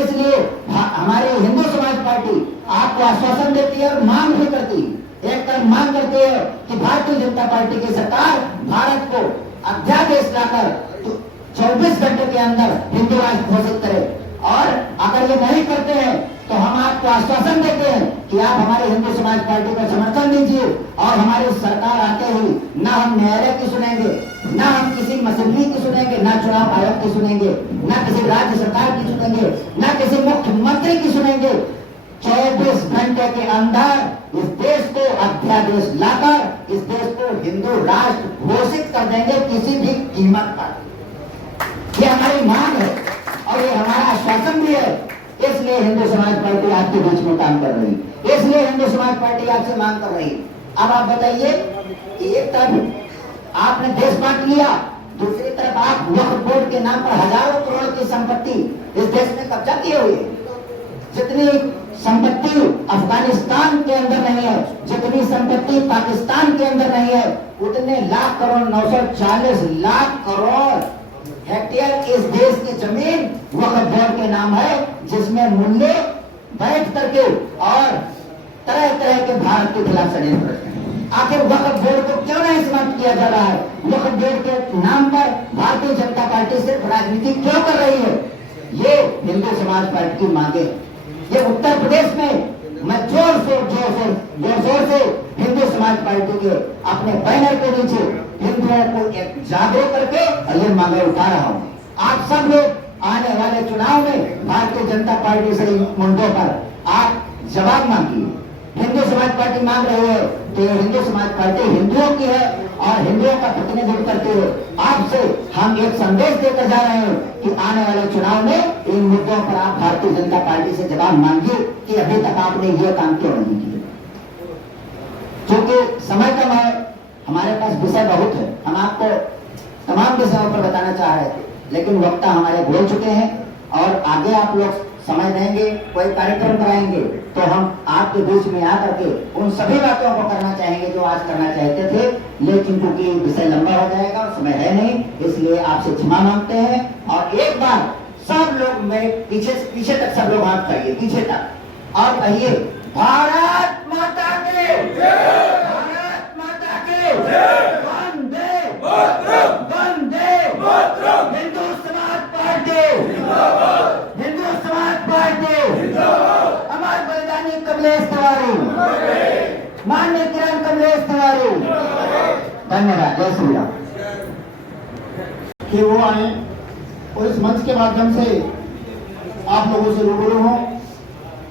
इसलिए हमारी हिंदू समाज पार्टी आपको आश्वासन देती है और मांग भी करती है। एक तरफ मांग करती है कि भारतीय जनता पार्टी की सरकार भारत को अध्यादेश लाकर 24 घंटे के अंदर हिंदू राष्ट्र घोषित करे, और अगर ये नहीं करते हैं तो हम आपको आश्वासन देते हैं कि आप हमारे हिंदू समाज पार्टी का समर्थन दीजिए और हमारी सरकार आते ही ना हम न्यायालय की सुनेंगे, ना हम किसी असेंबली की सुनेंगे, ना चुनाव आयोग की सुनेंगे, ना किसी राज्य सरकार की सुनेंगे, ना किसी मुख्यमंत्री की सुनेंगे। 24 घंटे के अंदर इस देश को अध्यादेश लाकर इस देश को हिंदू राष्ट्र घोषित कर देंगे किसी भी कीमत पर। ये हमारी मांग है और ये हमारा आश्वासन भी है। इसलिए हिंदू समाज पार्टी आपके बीच में काम कर रही है, इसलिए हिंदू समाज पार्टी आपसे मांग कर रही है अब आप बताइए कि एक तरफ आपने देश बांट लिया, दूसरी तरफ आप वक्फ बोर्ड के नाम पर हजारों करोड़ की संपत्ति इस देश में कब्जा किए हुए। जितनी संपत्ति अफगानिस्तान के अंदर नहीं है, जितनी संपत्ति पाकिस्तान के अंदर नहीं है, उतने लाख करोड़ 940 लाख करोड़ हेक्टेयर इस देश की जमीन वक्फ बोर्ड के नाम है, जिसमें मूल्य बैठ करके और तरह तरह के भारत के खिलाफ षड्यंत्र करते हैं। आखिर वक्फ बोर्ड को क्यों नहीं समाप्त किया जा रहा है? वक्फ बोर्ड के नाम पर भारतीय जनता पार्टी सिर्फ राजनीति क्यों कर रही है? ये हिंदू समाज पार्टी की मांगे। ये उत्तर प्रदेश में मैं जोर शोर से हिंदू समाज पार्टी के अपने बैनर के नीचे हिंदुओं को एक जागरूक करके और ये मांगे उठा रहा हूँ। आप सब लोग आने वाले चुनाव में भारतीय जनता पार्टी से इन मुद्दों पर आप जवाब मांगिए। हिंदू समाज पार्टी मांग रही है कि हिंदू समाज पार्टी हिंदुओं की है और हिंदुओं का प्रतिनिधित्व करते हुए आपसे हम एक संदेश देकर जा रहे हैं कि आने वाले चुनाव में इन मुद्दों पर आप भारतीय जनता पार्टी से जवाब मांगिए कि अभी तक आपने ये काम क्यों नहीं किया। क्योंकि समय कम है, हमारे पास विषय बहुत है, हम आपको तमाम विषयों पर बताना चाह रहे थे, लेकिन वक्ता हमारे बोल चुके हैं और आगे आप लोग समय देंगे, कोई कार्यक्रम कराएंगे तो हम आपके बीच में आकर के उन सभी बातों को करना चाहेंगे जो आज करना चाहते थे, लेकिन क्योंकि विषय लंबा हो जाएगा और समय है नहीं, इसलिए आपसे क्षमा मांगते हैं। और एक बार सब लोग मेरे पीछे तक सब लोग हाथ करिए, पीछे तक, और कहिए भारत माता की जय, भारत माता की जय, वंदे मातरम, वंदे मातरम, हिंदू समाज पार्टी जिंदाबाद, हिंदू समाज पार्टी जिंदाबाद, अमर बलिदानी कमलेश तिवारी, माननीय किरण कमलेश तिवारी, धन्यवाद। जय श्री राम। कि वो आए और इस मंच के माध्यम से आप लोगों से रूबरू हों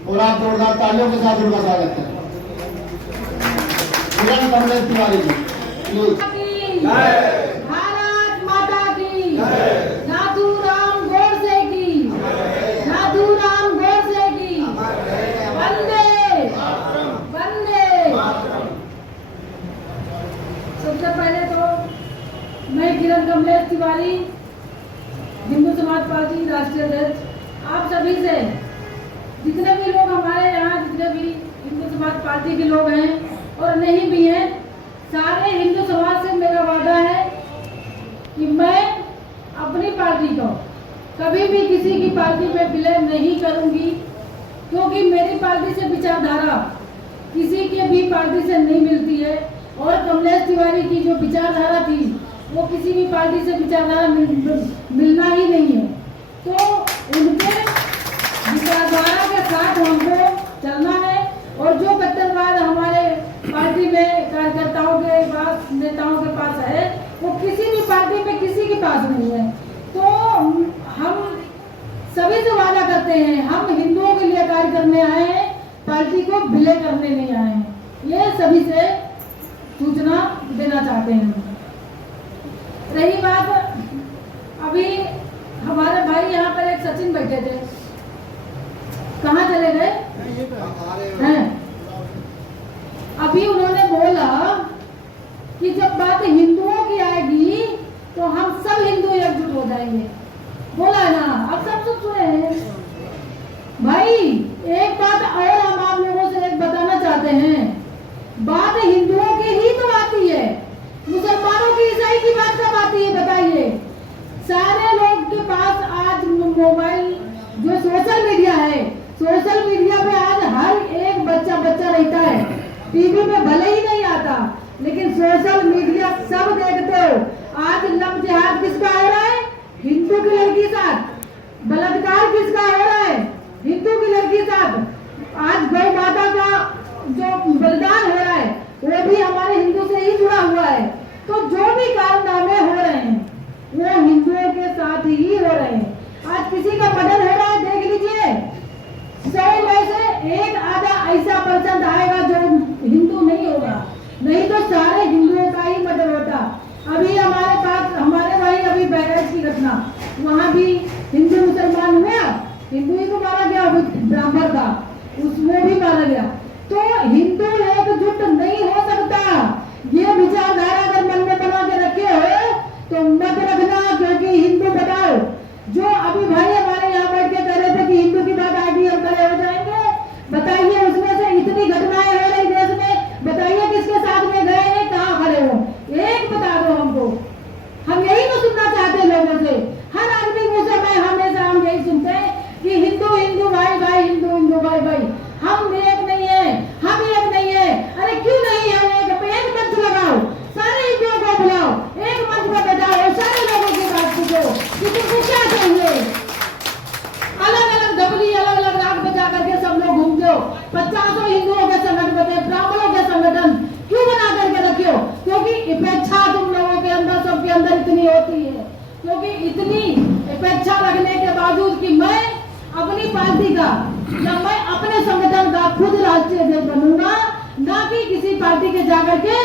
और आप जोरदार तालियों के साथ उनका स्वागत करें। किरण कमलेश तिवारी जी प्लीज। भारत माता की नाथूराम गोडसे की, नाथूराम गोडसे की, वंदे वंदे। सबसे पहले तो मैं किरण कमलेश तिवारी, हिंदू समाज पार्टी राष्ट्रीय अध्यक्ष, आप सभी से, जितने भी लोग हमारे यहाँ, जितने भी हिंदू समाज पार्टी के लोग हैं और नहीं भी हैं, सारे हिंदू समाज से मेरा वादा है कि मैं अपनी पार्टी को कभी भी किसी की पार्टी में विलय नहीं करूंगी, क्योंकि मेरी पार्टी से विचारधारा किसी के भी पार्टी से नहीं मिलती है और कमलेश तिवारी की जो विचारधारा थी वो किसी भी पार्टी से विचारधारा मिलना ही नहीं है। तो उनके विचारधारा के साथ हमको चलना है और जो कट्टरवाद हमारे पार्टी में कार्यकर्ताओं के पास, नेताओं के पास है, वो किसी भी पार्टी में किसी के पास नहीं है। तो हम सभी से वादा करते हैं, हम हिंदुओं के लिए कार्य करने आए हैं, पार्टी को विलय करने नहीं आए हैं। ये सभी से सूचना देना चाहते हैं। रही बात, अभी हमारे भाई यहाँ पर एक सचिन बैठे थे, कहाँ चले गए हैं? अभी उन्होंने बोला कि जब बात हिंदुओं की आएगी तो हम सब हिंदू एकजुट हो जाएंगे, बोला ना, अब सब सुने हैं। भाई एक बात और हम आप लोगों से एक बताना चाहते हैं, बात हिंदुओं की ही तो आती है, मुसलमानों की, ईसाई की बात कब आती है बताइए? सारे लोग के पास आज मोबाइल, जो सोशल मीडिया है, सोशल मीडिया पे आज हर एक बच्चा रहता है, टीवी में भले ही नहीं आता, लेकिन सोशल मीडिया सब देखते हो। आज लव जिहाद किसका हो रहा है? हिंदू की लड़की साथ। बलात्कार किसका हो रहा है? हिंदू की लड़की साथ। आज गौ माता का जो बलिदान हो रहा है वो भी हमारे हिंदू से ही जुड़ा हुआ है। तो जो भी कारनामे हो रहे हैं वो हिंदुओं के साथ ही हो रहे हैं। आज किसी का मर्डर हो रहा है, देख लीजिए, 100 में से एक आधा ऐसा % आएगा जो हिंदू नहीं होगा, नहीं तो सारे हिंदुओं का ही मर्डर होता। अभी हमारे पास, हमारे भाई अभी बहराइच की घटना, वहाँ भी हिंदू मुसलमान हुआ, हिंदू ही को मारा गया, ब्राह्मण था, उसमें भी मारा गया। तो हिंदू एकजुट नहीं हो सकता 50 हिंदुओं के संगठन, ब्राह्मणों के संगठन क्यों बना करके रखे हो? क्योंकि अपेक्षा तुम लोगों के अंदर, सबके अंदर इतनी होती है, क्योंकि इतनी अपेक्षा रखने के बावजूद कि मैं अपनी पार्टी का या मैं अपने संगठन का खुद राष्ट्रीय अध्यक्ष बनूंगा, ना कि किसी पार्टी के जाकर के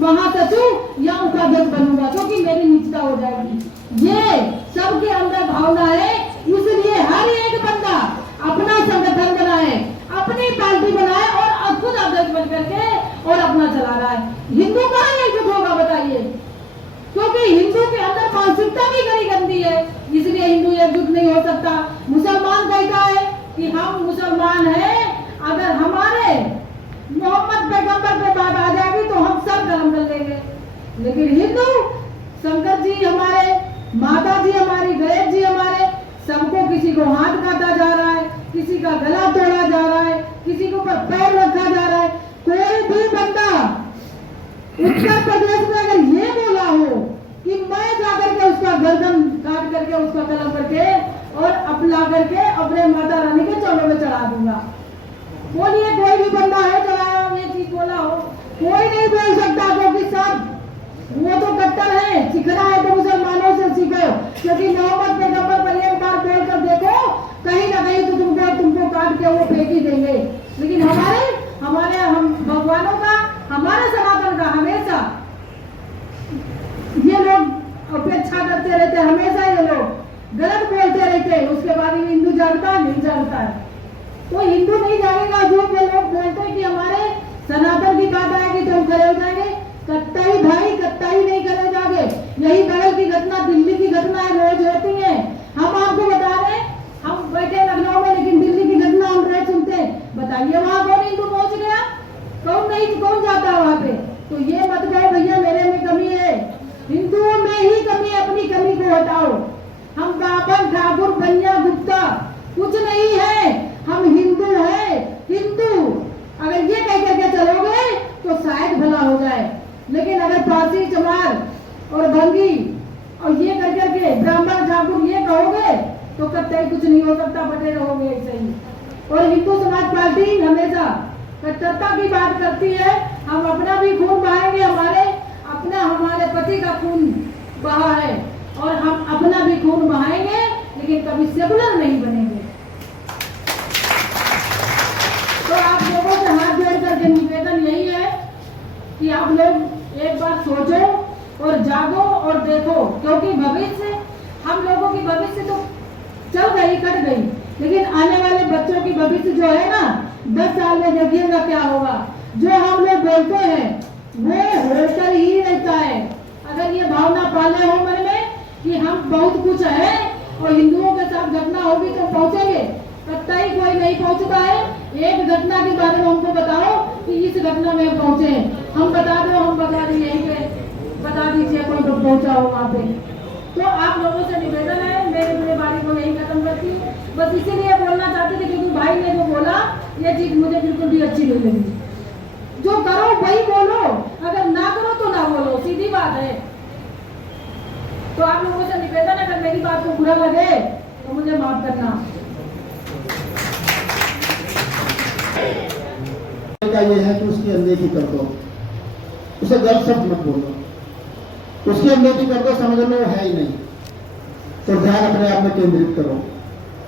महासचिव या उपाध्यक्ष बनूंगा, क्योंकि मेरी निजता हो जाएगी। ये सबके अंदर भावना है, इसलिए हर एक बंदा अपना संगठन बनाए, अपनी पार्टी बनाए और खुद अध्यक्ष बन करके और अपना चला रहा है। हिंदू कहाँ एकजुट होगा बताइए? क्योंकि हिंदू के अंदर मानसिकता भी बड़ी गंदी है, इसलिए हिंदू एकजुट नहीं हो सकता। मुसलमान कहता है कि हम मुसलमान हैं, अगर हमारे मोहम्मद पैगंबर पे बात आ जाएगी तो हम सब कलम कर लेंगे। लेकिन हिंदू, शंकर जी हमारे, माता जी हमारी, गणेश जी हमारे, सबको किसी को हाथ काटा जा रहा है, किसी का गला तोड़ा जा रहा है, किसी के ऊपर पैर रखा जा रहा है। कोई भी बंदा उत्तर प्रदेश में अगर ये बोला हो कि मैं जाकर के उसका गर्दन काट करके उसका कलम करके और अपना करके अपने माता रानी के चरणों में चढ़ा दूंगा, बोलिए कोई भी बंदा है चलाया ये चीज बोला हो? कोई नहीं बोल सकता, क्योंकि सब वो तो कट्टर है। सीखना है तो मुसलमानों से सीखो, क्योंकि मोहम्मद पैगंबर पर एक बार बोल कर देखो, कहीं ना कहीं तो तुमको काट के वो फेंक ही देंगे। लेकिन हमारे हम भगवानों का, हमारे सनातन का हमेशा ये लोग अपेक्षा करते रहते, हमेशा ये लोग गलत बोलते रहते, उसके बाद हिंदू जानता है नहीं जानता है। तो हिंदू नहीं जानेगा जो ये लोग बोलते हैं कि हमारे सनातन की बात आएगी तो हम खड़े हो जाएंगे। कत्ताई भाई, कत्ताई नहीं खड़े हो जाओगे। यही बगल की घटना, दिल्ली की घटनाएं रोज होती है। हम आपको बता रहे, हम बैठे लखनऊ में, लेकिन दिल्ली की घटना हम रोज सुनते। बताइए वहां कौन हिंदू पहुंच गया? कौन नहीं, कौन जाता है वहां पे? तो ये मत कहो भैया मेरे में कमी है, हिंदुओं में ही कमी है, अपनी कमी को हटाओ। हम बाबर, ठाकुर, बनिया, गुप्ता कुछ नहीं है, हम हिंदू हैं। हिंदू अगर ये कह करके चलोगे तो शायद भला हो जाए, लेकिन अगर पारसी, चमार और भंगी और ये कर करके ब्राह्मण, ठाकुर ये कहोगे तो कतई कुछ नहीं हो सकता, बटे रहोगे ऐसे ही। और हिंदू समाज पार्टी हमेशा कट्टरता की बात करती है। हम अपना भी खून बहाएंगे, हमारे पति का खून बहा है और हम अपना भी खून बहाएंगे, लेकिन कभी सेकुलर नहीं बनेंगे। तो आप लोगों से हाथ जोड़ करके निवेदन यही है कि आप लोग एक बार सोचो और जागो और देखो, क्योंकि भविष्य, हम लोगों की भविष्य तो चल गई, कट गई, लेकिन आने वाले बच्चों की भविष्य जो है ना, 10 साल में देखिएगा क्या होगा। जो हम लोग बोलते हैं वो होकर ही रहता है। अगर ये भावना पाले हो मन में कि हम बहुत कुछ है और हिंदुओं के साथ घटना होगी तो पहुंचेंगे, कतई कोई नहीं पहुंचता है। एक घटना के बारे में हमको बताओ कि इस घटना में पहुंचे, हम बता दो, हम बता दें, यहीं पे बता दीजिए कोई तो पहुंचा हो वहाँ पे। तो आप लोगों से निवेदन है, मेरे बारी को यही खत्म करती हूँ। बस इसीलिए बोलना चाहती थी क्योंकि भाई ने जो बोला ये चीज मुझे बिल्कुल भी अच्छी नहीं लगी। जो करो वही बोलो, अगर ना करो तो ना बोलो, सीधी बात है। तो आप लोगों से निवेदन है, अगर मेरी बात को बुरा लगे तो मुझे माफ करना। ये है कि उसकी अनदेखी कर दो, उसे गलत शब्द मत बोलो, उसकी अनदेखी कर दो, समझ लो है ही नहीं, तो ध्यान अपने आप में केंद्रित करो,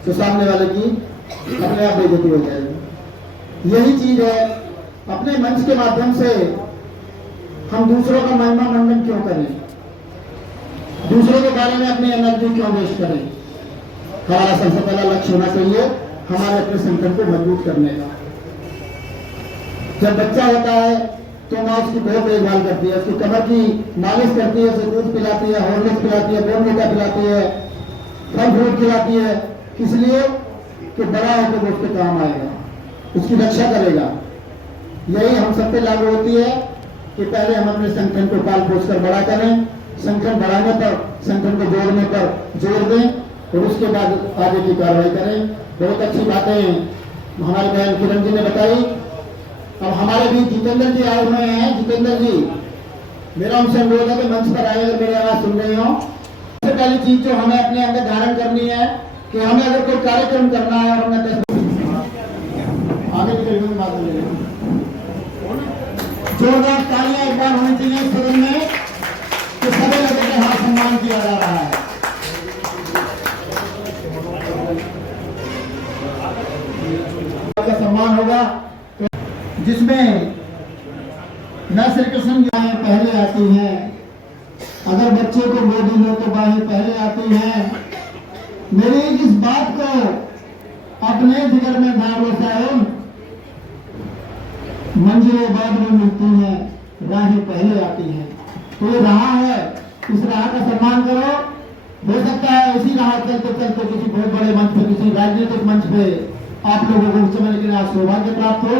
तो सामने वाले की अपने आप बेइज्जती हो जाएगी। यही चीज है, अपने मंच के माध्यम से हम दूसरों का महिमा मंडन क्यों करें, दूसरों के बारे में अपनी एनर्जी क्यों वेस्ट करें। हमारा सबसे पहला लक्ष्य होना चाहिए हमारे अपने संगठन को मजबूत करने का। जब बच्चा होता है तो माँ उसकी बहुत देखभाल करती है, उसकी कमर की मालिश करती है, उसे दूध पिलाती है, हॉर्लिक्स पिलाती है, बोर्नविटा पिलाती है, फल फ्रूट खिलाती है, किस लिए कि बड़ा होकर वो उसके काम आएगा, उसकी रक्षा करेगा। यही हम सब पे लागू होती है कि पहले हम अपने संगठन को पाल पोस कर बड़ा करें, संगठन बढ़ाने पर, संगठन को जोड़ने पर जोर दें और उसके बाद आगे की कार्रवाई करें। बहुत अच्छी बातें हमारे बहन किरण जी ने बताई। अब हमारे भी जितेंद्र जी आए हुए हैं। जितेंद्र जी, मेरा उनसे अनुरोध है कि मंच पर आए, अगर मेरी आवाज सुन रहे हो। सबसे पहली चीज जो हमें अपने अंदर धारण करनी है कि हमें अगर कोई कार्यक्रम करना है और हमें बातें करेंगे बाद में ले लेंगे। जोरदार तालियां एक बार होनी चाहिए सदन में कि सभी लोगों के हाथ सम्मान किया जा रहा है। का सम्मान होगा जिसमें न श्री कृष्ण की बाहें पहले आती हैं, अगर बच्चे को गोदी लो तो बाहें पहले आती हैं। मेरी इस बात को अपने जिगर में धारो साहब, मंजिलें बाद में मिलती हैं, राहें पहले आती हैं। तो ये राह है, इस राह का सम्मान करो। हो सकता है इसी राह चलते चलते किसी बहुत बड़े मंच पे, किसी राजनीतिक मंच पे आप लोगों को उस समय के लिए सौभाग्य प्राप्त हो।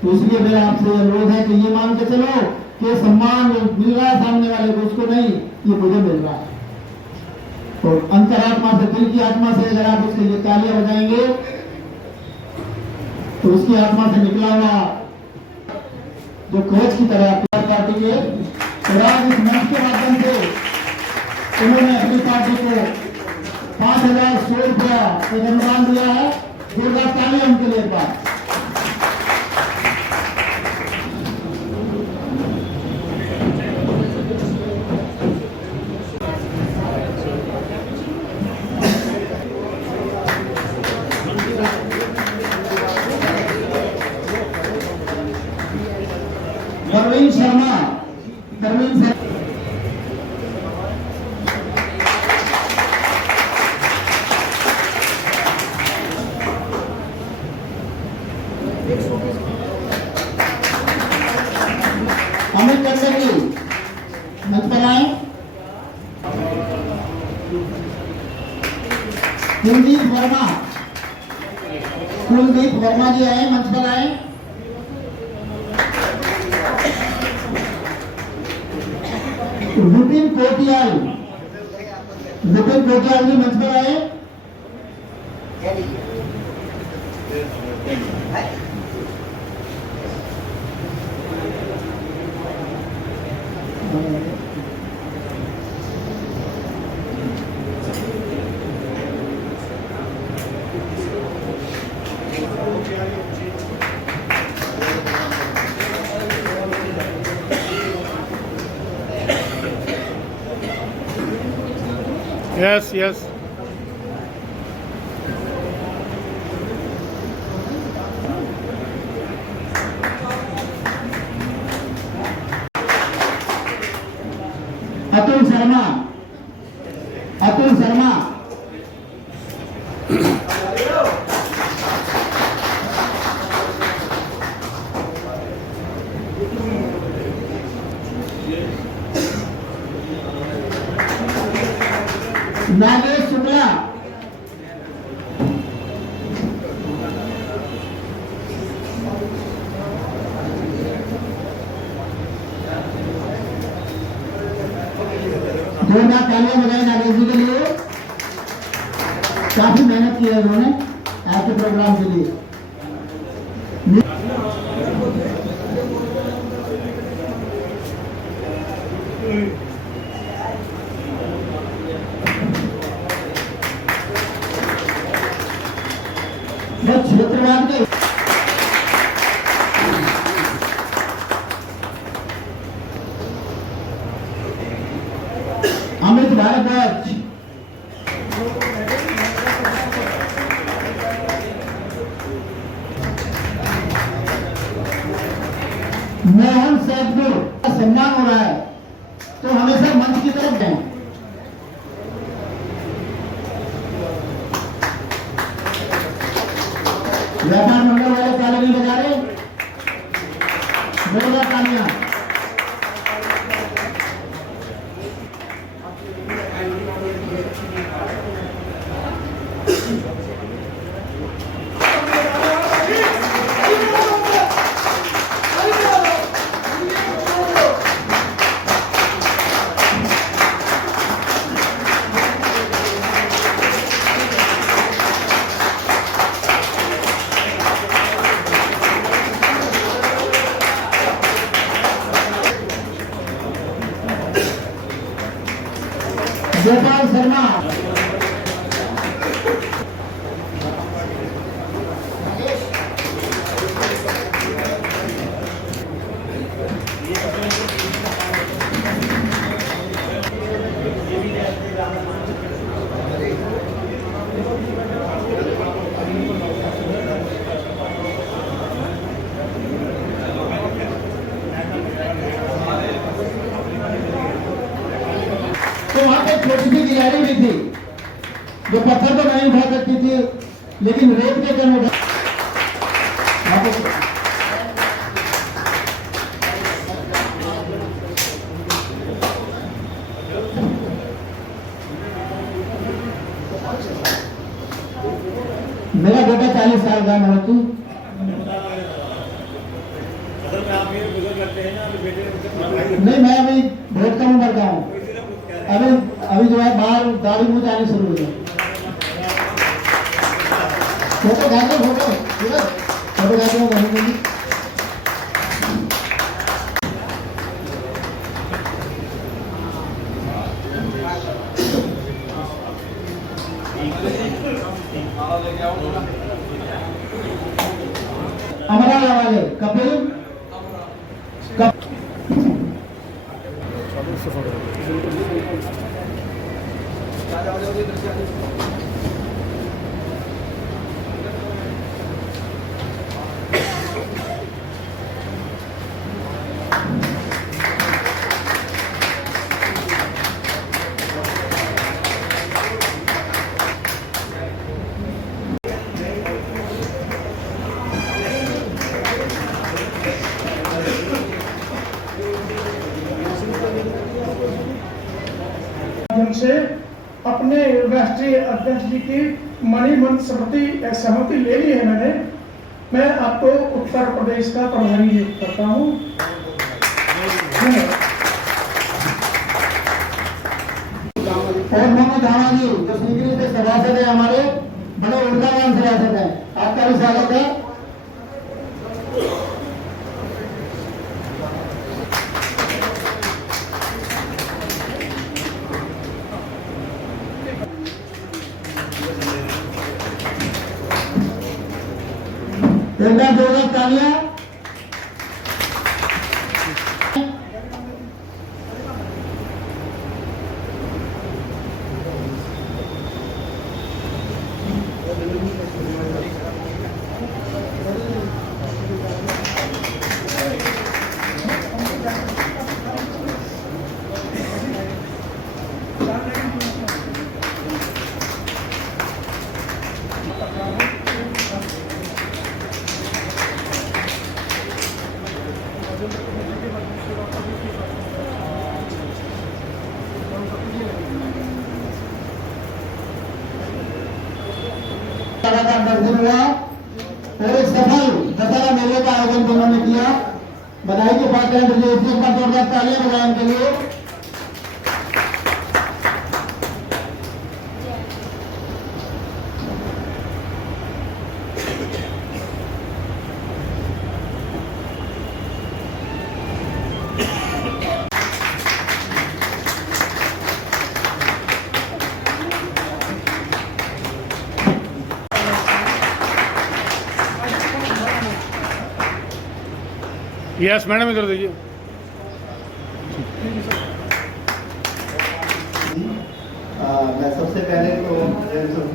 तो इसलिए मेरा आपसे अनुरोध है कि ये मान के चलो कि सम्मान मिल रहा है सामने वाले को, उसको नहीं, ये मुझे मिल रहा है। तो अंतरात्मा से, दिल की आत्मा से अगर आप उसके लिए तालियां बजाएंगे तो उसकी आत्मा से निकला हुआ जो कोच की तरह पार्टी के और इस मंच के माध्यम से उन्होंने अपनी पार्टी को 5,100 रुपया एक अनुदान दिया है। जोरदार तालियां उनके लिए एक बार। प्रवीण शर्मा, अमित चंद्र मंच पर आए। कुलदीप वर्मा जी आए, मंच पर आए। विपिन कोटियाल जी मंच पर आए। Yes. अतुल शर्मा नागेश शुक्ला, जोरदार तालियां बजाएं नागेश जी के लिए। काफी मेहनत की है उन्होंने आज के प्रोग्राम के लिए। क्षेत्रवाद के अमित भारद्वाज, मोहन सैदपुर का सम्मान हो रहा है तो हमेशा मंच की तरफ जाएं। व्यापार मंडल वाले ताली नहीं बजा रहे, जोरदार तालियां। जो पत्थर तो नहीं उठा सकती थी, लेकिन रेत के कण उठा। मेरा बेटा 40 साल का महतू। नहीं, मैं अभी बहुत कम उम्र का हूँ। अभी जो है बाहर दाढ़ी मुझे आनी शुरू हो गई। फोटो खाते हो वहीं। हमारा वाले कपिल से अपने राष्ट्रीय अध्यक्ष जी की मणिमंत्र सहमति ले ली है मैंने। मैं आपको उत्तर प्रदेश का प्रभारी नियुक्त करता हूँ। और मोहम्मद धामा जी जो सीगरी के सभासद है, हमारे बड़े उल्कावान सभासद है, आपका भी स्वागत है। एक बार जोरदार तालियां। का दर्शन हुआ और एक सफल दशहरा मेले का आयोजन उन्होंने किया। बधाई के पात्र हैं एक बार जोरदार तालियां बजाएं उनके लिए। यस मैडम, इधर देखिए। मैं सबसे पहले तो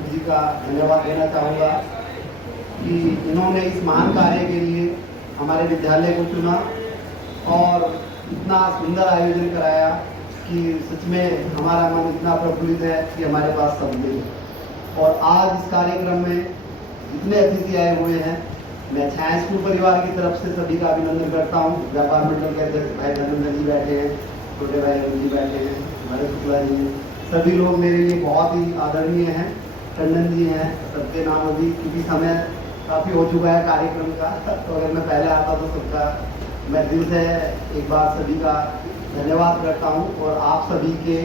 जी का धन्यवाद देना चाहूँगा कि इन्होंने इस महान कार्य के लिए हमारे विद्यालय को चुना और इतना सुंदर आयोजन कराया कि सच में हमारा मन इतना प्रफुल्लित है कि हमारे पास शब्द नहीं। और आज इस कार्यक्रम में जितने अतिथि आए हुए हैं, मैं छाया स्कूल परिवार की तरफ से सभी का अभिनंदन करता हूँ। व्यापार मंडल के अध्यक्ष भाई धर्मेंद्र जी बैठे हैं, छोटे भाई अरुण जी बैठे हैं, हमारे शुक्ला जी हैं, सभी लोग मेरे लिए बहुत ही आदरणीय हैं। टंडन जी हैं, सबके नाम अभी क्योंकि समय काफ़ी हो चुका है कार्यक्रम का, तो अगर मैं पहले आता तो सबका मैं दिल से एक बार सभी का धन्यवाद करता हूँ। और आप सभी के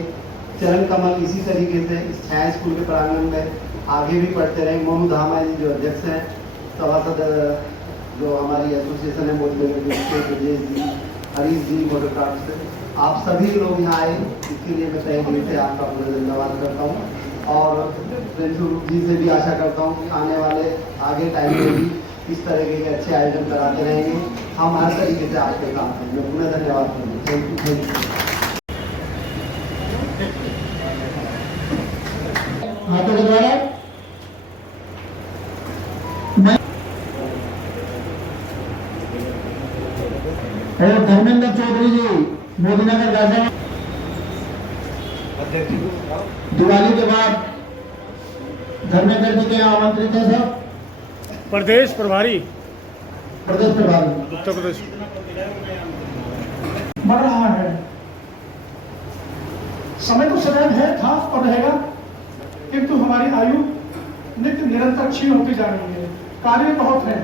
चरण कमल इसी तरीके से इस छाया स्कूल के प्रांगण में आगे भी बढ़ते रहें। मोनू धामा जी जो अध्यक्ष हैं, सभासद जो हमारी एसोसिएशन है मोटिवेटेड जी, हरीश जी मोटरक्राफ्ट से, आप सभी लोग यहाँ आए, इसके लिए मैं तहे दिल से आपका पूरा धन्यवाद करता हूँ। और प्रिंसिपल जी से भी आशा करता हूँ कि आने वाले आगे टाइम में भी इस तरीके के अच्छे आयोजन कराते रहेंगे। हम हर तरीके से आपके साथ हैं। मैं पुनः धन्यवाद करूँगा। Thank you. हाथों के द्वारा और धर्मेंद्र चौधरी जी मोदीनगर गाजियाबाद। दिवाली के बाद धर्मेंद्र जी के आमंत्रित है सब, प्रदेश प्रभारी प्रदेश प्रभारी। उत्तर प्रदेश बढ़ रहा है। समय तो सदैव है, था और रहेगा, किंतु हमारी आयु नित्य निरंतर क्षीण होती जा रही है। कार्य बहुत है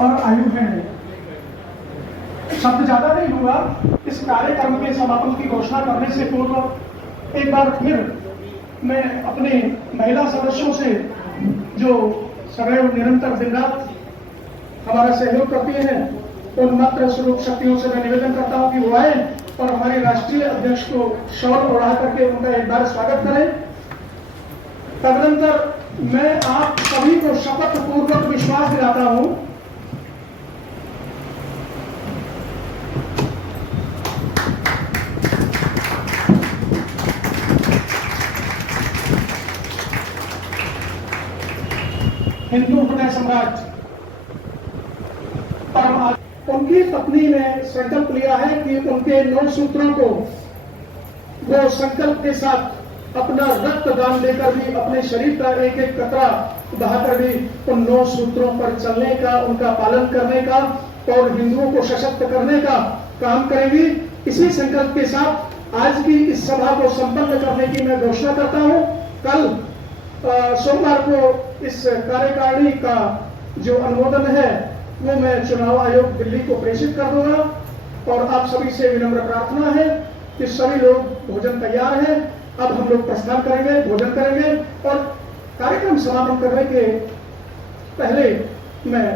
और आयु है नहीं। शब्द ज्यादा नहीं हुआ। इस कार्यक्रम के समापन की घोषणा करने से पूर्व एक बार फिर मैं अपने महिला सदस्यों से जो सदैव निरंतर दिन रात हमारा सहयोग करती हैं, उन मात्र स्वरूप शक्तियों से मैं निवेदन करता हूं कि वो आए और हमारे राष्ट्रीय अध्यक्ष को शॉल ओढ़ा करके उनका एक बार स्वागत करें। तदनंतर मैं आप सभी को शपथ पूर्वक विश्वास दिलाता हूं हिंदू हृदय सम्राट उनकी पत्नी ने संकल्प लिया है कि उनके 9 सूत्रों को वो संकल्प के साथ अपना रक्त दान देकर भी, अपने शरीर का एक एक कतरा बहाकर भी उन 9 सूत्रों पर चलने का, उनका पालन करने का और हिंदुओं को सशक्त करने का काम करेंगी। इसी संकल्प के साथ आज की इस सभा को संपन्न करने की मैं घोषणा करता हूं। कल सोमवार को इस कार्यकारिणी का जो अनुमोदन है वो मैं चुनाव आयोग दिल्ली को प्रेषित कर दूंगा और आप सभी से विनम्र प्रार्थना है कि सभी लोग भोजन तैयार है। अब हम लोग प्रस्थान करेंगे, भोजन करेंगे और कार्यक्रम समापन करने के पहले मैं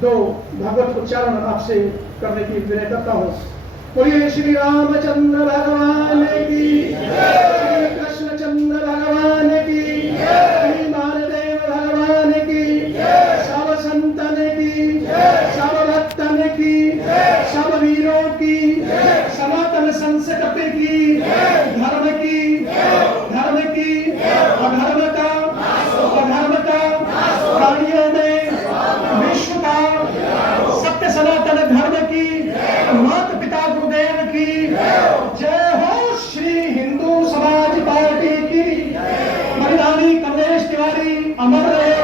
2 भागवत उच्चारण आपसे करने की विनय करता हूँ। बोलिए श्री रामचंद्र भगवान की, श्री कृष्णचंद्र भगवान की, श्री मानदेव भगवान की, सब संतन की, सब भक्तन की, सब वीरों की, सनातन संस्कृति की, धर्म की, अधर्म का, प्राणियों में विश्व का, सत्य सनातन धर्म की, माता पिता गुरुदेव की जय हो। श्री हिंदू समाज पार्टी की। मर्दानी कमलेश तिवारी अमर रहे।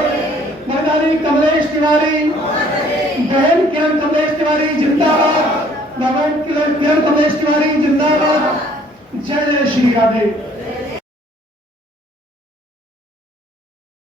मर्दानी कमलेश तिवारी, बहन किरण कमलेश तिवारी जिंदाबाद। बहन किरण कमलेश तिवारी जिंदाबाद। जय जय श्री राधे।